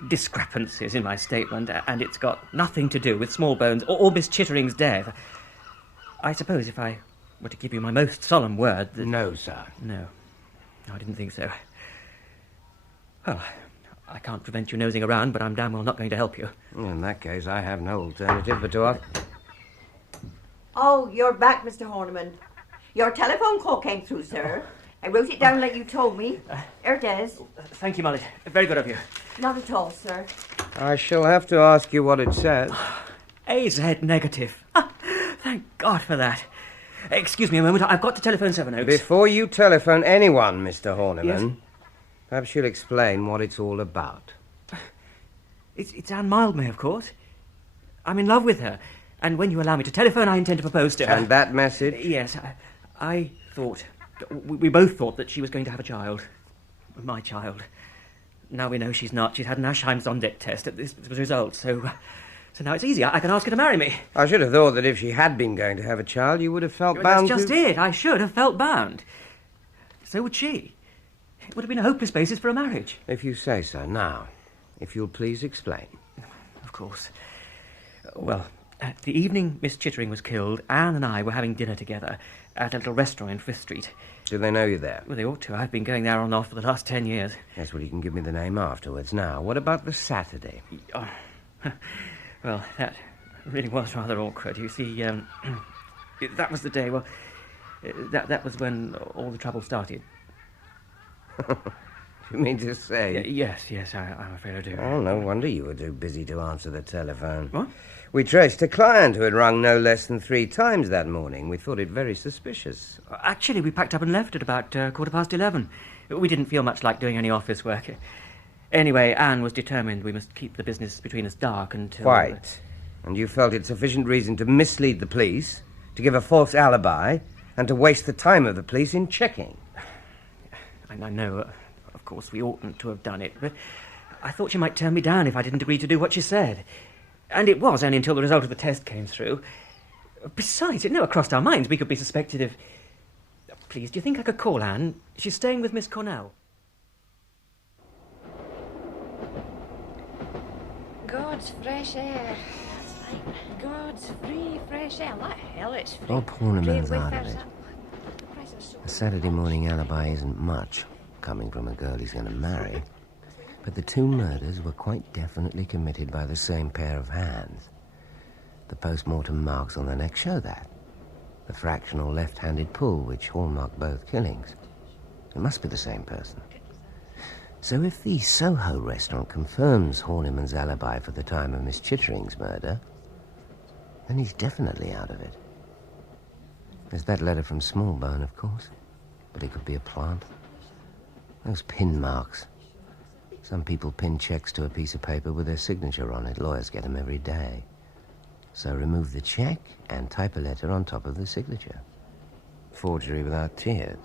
discrepancies in my statement, and it's got nothing to do with Smallbone's or Miss Chittering's death. I suppose if I were to give you my most solemn word that... No, sir. No, I didn't think so. Well, I can't prevent you nosing around, but I'm damn well not going to help you. In that case, I have no alternative but to... Oh, you're back, Mr. Horniman. Your telephone call came through, sir. I wrote it down like you told me. There it is. Thank you, Mullet. Very good of you. Not at all, sir. I shall have to ask you what it says. AZ negative. Thank God for that. Excuse me a moment, I've got to telephone Seven Oaks. Before you telephone anyone, Mr. Horniman, Yes? perhaps you'll explain what it's all about. It's Anne Mildmay, of course. I'm in love with her, and when you allow me to telephone, I intend to propose to her. And that message? Yes, I thought... We both thought that she was going to have a child. My child. Now we know she's not. She's had an Aschheim-Zondek test. This was the result, so now it's easy. I can ask her to marry me. I should have thought that if she had been going to have a child, you would have felt bound That's just it. I should have felt bound. So would she. It would have been a hopeless basis for a marriage. If you say so. Now, if you'll please explain. Of course. Well, the evening Miss Chittering was killed, Anne and I were having dinner together at a little restaurant in Frith Street. Do they know you there? Well, they ought to. I've been going there on and off for the last 10 years. Yes, well, you can give me the name afterwards. Now, what about the Saturday? Oh, well, that really was rather awkward. You see, that was the day, well, that was when all the trouble started. You mean to say? Yes, I'm afraid I do. Oh, no wonder you were too busy to answer the telephone. What? We traced a client who had rung no less than 3 times that morning. We thought it very suspicious. Actually, we packed up and left at about 11:15. We didn't feel much like doing any office work. Anyway, Anne was determined we must keep the business between us dark until... Quite. And you felt it sufficient reason to mislead the police, to give a false alibi, and to waste the time of the police in checking. I know, of course, we oughtn't to have done it, but I thought she might turn me down if I didn't agree to do what she said. And it was only until the result of the test came through. Besides, it never crossed our minds we could be suspected of... Please, do you think I could call Anne? She's staying with Miss Cornell. God's fresh air. That's right. God's free fresh air. Like hell, it's free. Bob Horniman's out of it. A Saturday morning alibi isn't much, coming from a girl he's going to marry. But the two murders were quite definitely committed by the same pair of hands. The post-mortem marks on the neck show that. The fractional left-handed pull which hallmarked both killings. It must be the same person. So if the Soho restaurant confirms Horniman's alibi for the time of Miss Chittering's murder, then he's definitely out of it. There's that letter from Smallbone, of course, but it could be a plant. Those pin marks. Some people pin checks to a piece of paper with their signature on it. Lawyers get them every day. So remove the check and type a letter on top of the signature. Forgery without tears.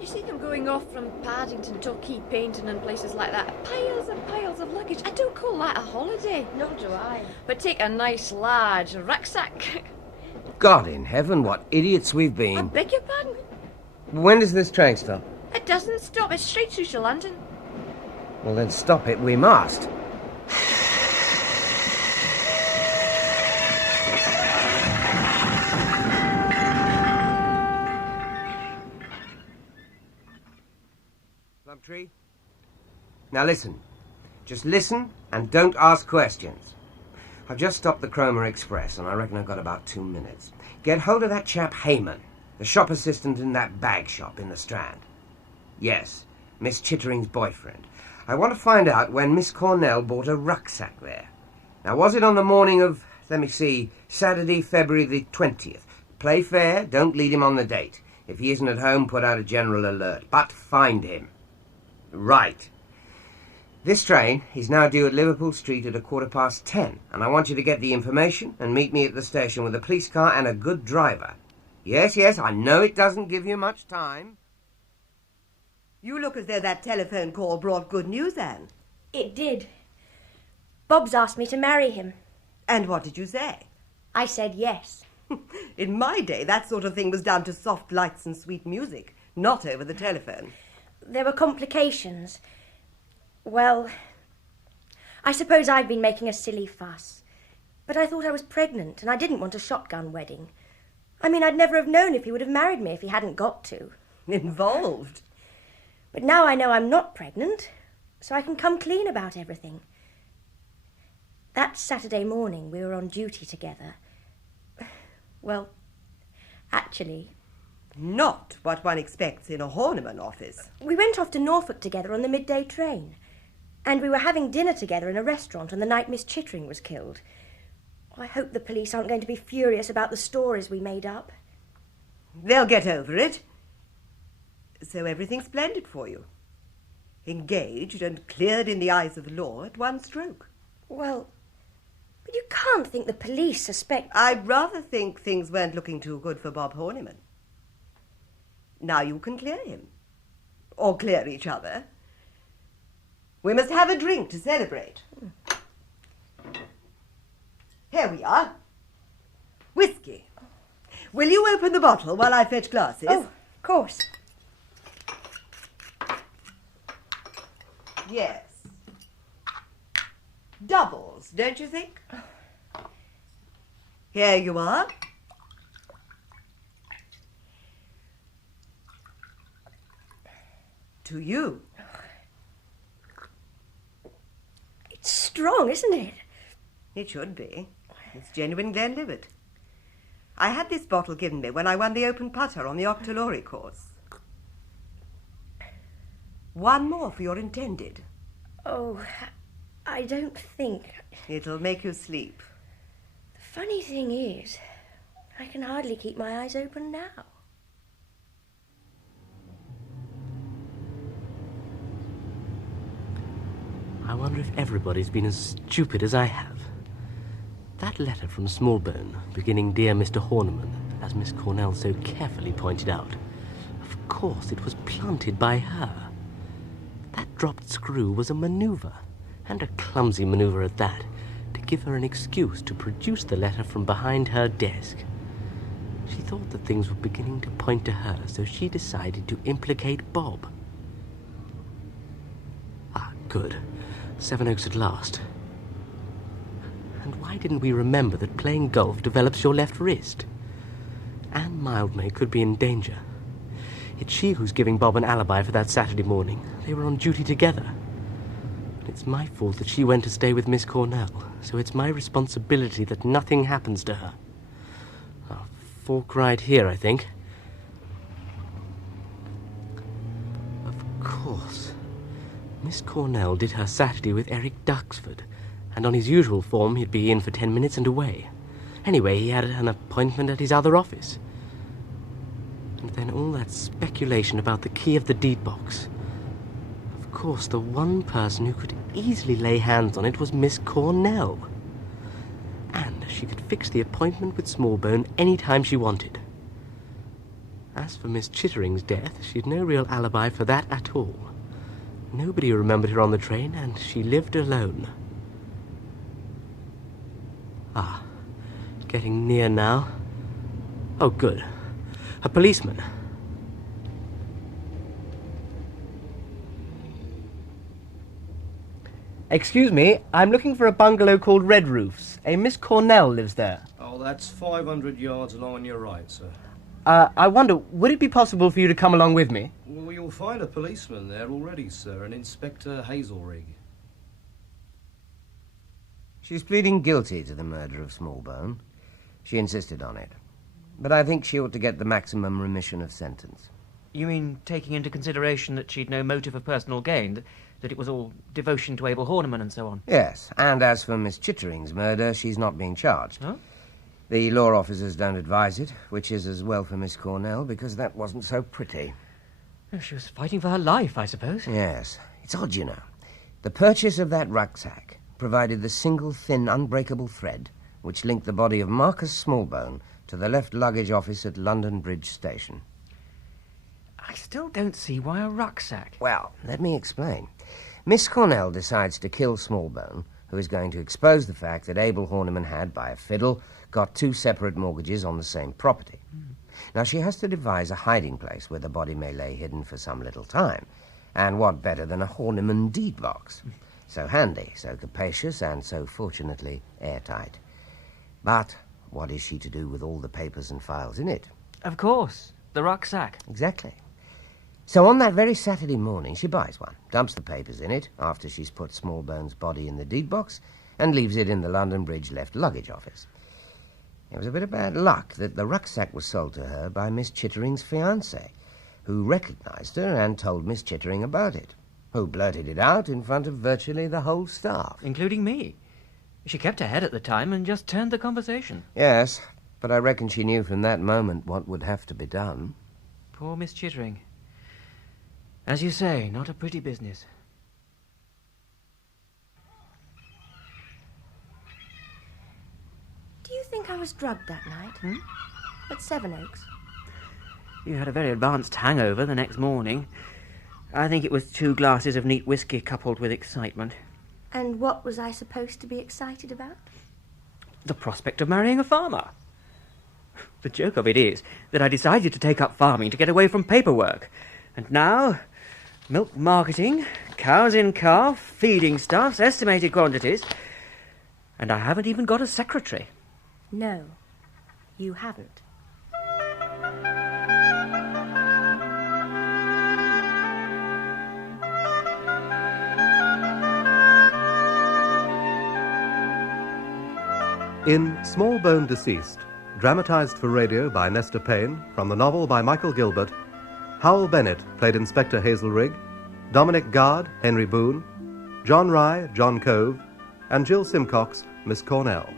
You see them going off from Paddington, Torquay, Painton and places like that. Piles and piles of luggage. I don't call that a holiday. Nor do I. But take a nice large rucksack. God in heaven, what idiots we've been. I beg your pardon? When does this train stop? It doesn't stop. It's straight through to London. Well, then stop it. We must. Plumtree? Now listen. Just listen and don't ask questions. I've just stopped the Cromer Express and I reckon I've got about 2 minutes. Get hold of that chap Heyman, the shop assistant in that bag shop in the Strand. Yes, Miss Chittering's boyfriend. I want to find out when Miss Cornell bought a rucksack there. Now, was it on the morning of, let me see, Saturday, February the 20th? Play fair, don't lead him on the date. If he isn't at home, put out a general alert. But find him. Right. This train is now due at Liverpool Street at 10:15, and I want you to get the information and meet me at the station with a police car and a good driver. Yes, I know it doesn't give you much time. You look as though that telephone call brought good news, Anne. It did. Bob's asked me to marry him. And what did you say? I said yes. In my day, that sort of thing was done to soft lights and sweet music, not over the telephone. There were complications. Well, I suppose I've been making a silly fuss. But I thought I was pregnant, and I didn't want a shotgun wedding. I mean, I'd never have known if he would have married me if he hadn't got to. Involved. But now I know I'm not pregnant, so I can come clean about everything. That Saturday morning we were on duty together. Well, actually... Not what one expects in a Horniman office. We went off to Norfolk together on the midday train. And we were having dinner together in a restaurant on the night Miss Chittering was killed. I hope the police aren't going to be furious about the stories we made up. They'll get over it. So everything's splendid for you. Engaged and cleared in the eyes of the law at one stroke. Well, but you can't think the police suspect... I'd rather think things weren't looking too good for Bob Horniman. Now you can clear him. Or clear each other. We must have a drink to celebrate. Here we are. Whiskey. Will you open the bottle while I fetch glasses? Oh, of course. Yes. Doubles, don't you think? Here you are. To you. It's strong, isn't it? It should be. It's genuine Glenlivet. I had this bottle given me when I won the open putter on the Octolori course. One more for your intended. Oh, I don't think... It'll make you sleep. The funny thing is, I can hardly keep my eyes open now. I wonder if everybody's been as stupid as I have. That letter from Smallbone, beginning Dear Mr. Horniman, as Miss Cornell so carefully pointed out, of course it was planted by her. That dropped screw was a manoeuvre, and a clumsy manoeuvre at that, to give her an excuse to produce the letter from behind her desk. She thought that things were beginning to point to her, so she decided to implicate Bob. Ah, good. Sevenoaks at last. And why didn't we remember that playing golf develops your left wrist? Anne Mildmay could be in danger. It's she who's giving Bob an alibi for that Saturday morning. They were on duty together. And it's my fault that she went to stay with Miss Cornell, so it's my responsibility that nothing happens to her. I'll fork right here, I think. Of course. Miss Cornell did her Saturday with Eric Duxford, and on his usual form he'd be in for 10 minutes and away. Anyway, he had an appointment at his other office. And then all that speculation about the key of the deed box. Of course, the one person who could easily lay hands on it was Miss Cornell. And she could fix the appointment with Smallbone any time she wanted. As for Miss Chittering's death, she'd no real alibi for that at all. Nobody remembered her on the train, and she lived alone. Ah, getting near now. Oh, good. A policeman. Excuse me, I'm looking for a bungalow called Red Roofs. A Miss Cornell lives there. Oh, that's 500 yards along on your right, sir. I wonder, would it be possible for you to come along with me? Well, you'll find a policeman there already, sir, an Inspector Hazlerigg. She's pleading guilty to the murder of Smallbone. She insisted on it. But I think she ought to get the maximum remission of sentence. You mean taking into consideration that she'd no motive of personal gain, that it was all devotion to Abel Horniman and so on? Yes, and as for Miss Chittering's murder, she's not being charged. Huh? The law officers don't advise it, which is as well for Miss Cornell, because that wasn't so pretty. She was fighting for her life, I suppose. Yes. It's odd, you know. The purchase of that rucksack provided the single, thin, unbreakable thread which linked the body of Marcus Smallbone to the left luggage office at London Bridge Station. I still don't see why a rucksack. Well, let me explain. Miss Cornell decides to kill Smallbone, who is going to expose the fact that Abel Horniman had, by a fiddle, got 2 separate mortgages on the same property. Now, she has to devise a hiding place where the body may lay hidden for some little time. And what better than a Horniman deed box? So handy, so capacious, and so fortunately airtight. But what is she to do with all the papers and files in it? Of course, the rucksack. Exactly. So on that very Saturday morning, she buys one, dumps the papers in it after she's put Smallbone's body in the deed box, and leaves it in the London Bridge left luggage office. It was a bit of bad luck that the rucksack was sold to her by Miss Chittering's fiancé, who recognised her and told Miss Chittering about it, who blurted it out in front of virtually the whole staff. Including me. She kept her head at the time and just turned the conversation. Yes, but I reckon she knew from that moment what would have to be done. Poor Miss Chittering. As you say, not a pretty business. Do you think I was drugged that night? At Sevenoaks? You had a very advanced hangover the next morning. I think it was 2 glasses of neat whiskey coupled with excitement. And what was I supposed to be excited about? The prospect of marrying a farmer. The joke of it is that I decided to take up farming to get away from paperwork. And now, milk marketing, cows in calf, feeding stuffs, estimated quantities. And I haven't even got a secretary. No, you haven't. In Smallbone Deceased, dramatized for radio by Nesta Pain, from the novel by Michael Gilbert, Hywel Bennett played Inspector Hazlerigg, Dominic Guard, Henry Bohun, John Rye, John Cove, and Jill Simcox, Miss Cornell.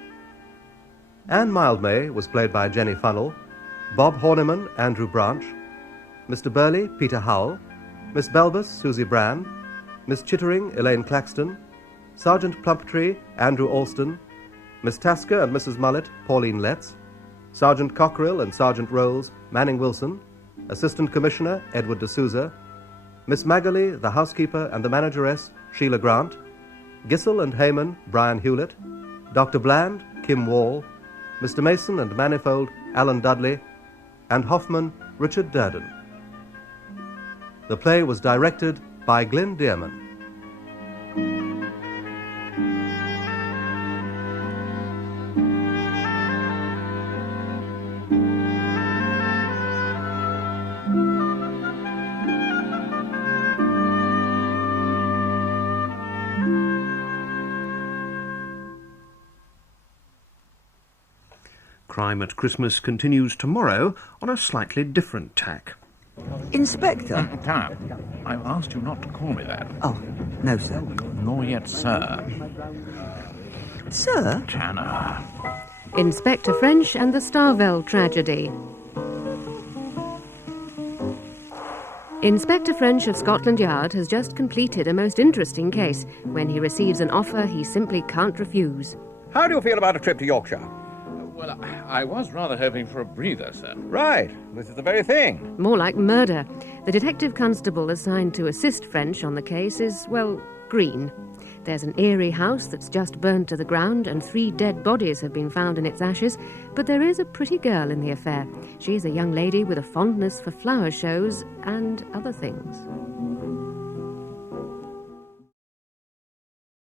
Anne Mildmay was played by Jenny Funnell, Bob Horniman, Andrew Branch, Mr. Birley, Peter Howell, Miss Belbus, Susie Brand, Miss Chittering, Elaine Claxton, Sergeant Plumptree, Andrew Alston, Miss Tasker and Mrs. Mullet, Pauline Letts, Sergeant Cockerill and Sergeant Rolls, Manning Wilson, Assistant Commissioner, Edward D'Souza, Miss Magaley, the housekeeper and the manageress, Sheila Grant, Gissell and Hayman, Brian Hewlett, Dr. Bland, Kim Wall, Mr. Mason and Manifold, Alan Dudley, and Hoffman, Richard Durden. The play was directed by Glyn Dearman. Crime at Christmas continues tomorrow on a slightly different tack. Inspector? Tanner, I've asked you not to call me that. Oh, no, sir. Nor yet, sir. Sir? Tanner. Inspector French and the Starvell tragedy. Inspector French of Scotland Yard has just completed a most interesting case when he receives an offer he simply can't refuse. How do you feel about a trip to Yorkshire? Well, I was rather hoping for a breather, sir. Right. This is the very thing. More like murder. The detective constable assigned to assist French on the case is, well, green. There's an eerie house that's just burned to the ground and 3 dead bodies have been found in its ashes, but there is a pretty girl in the affair. She's a young lady with a fondness for flower shows and other things.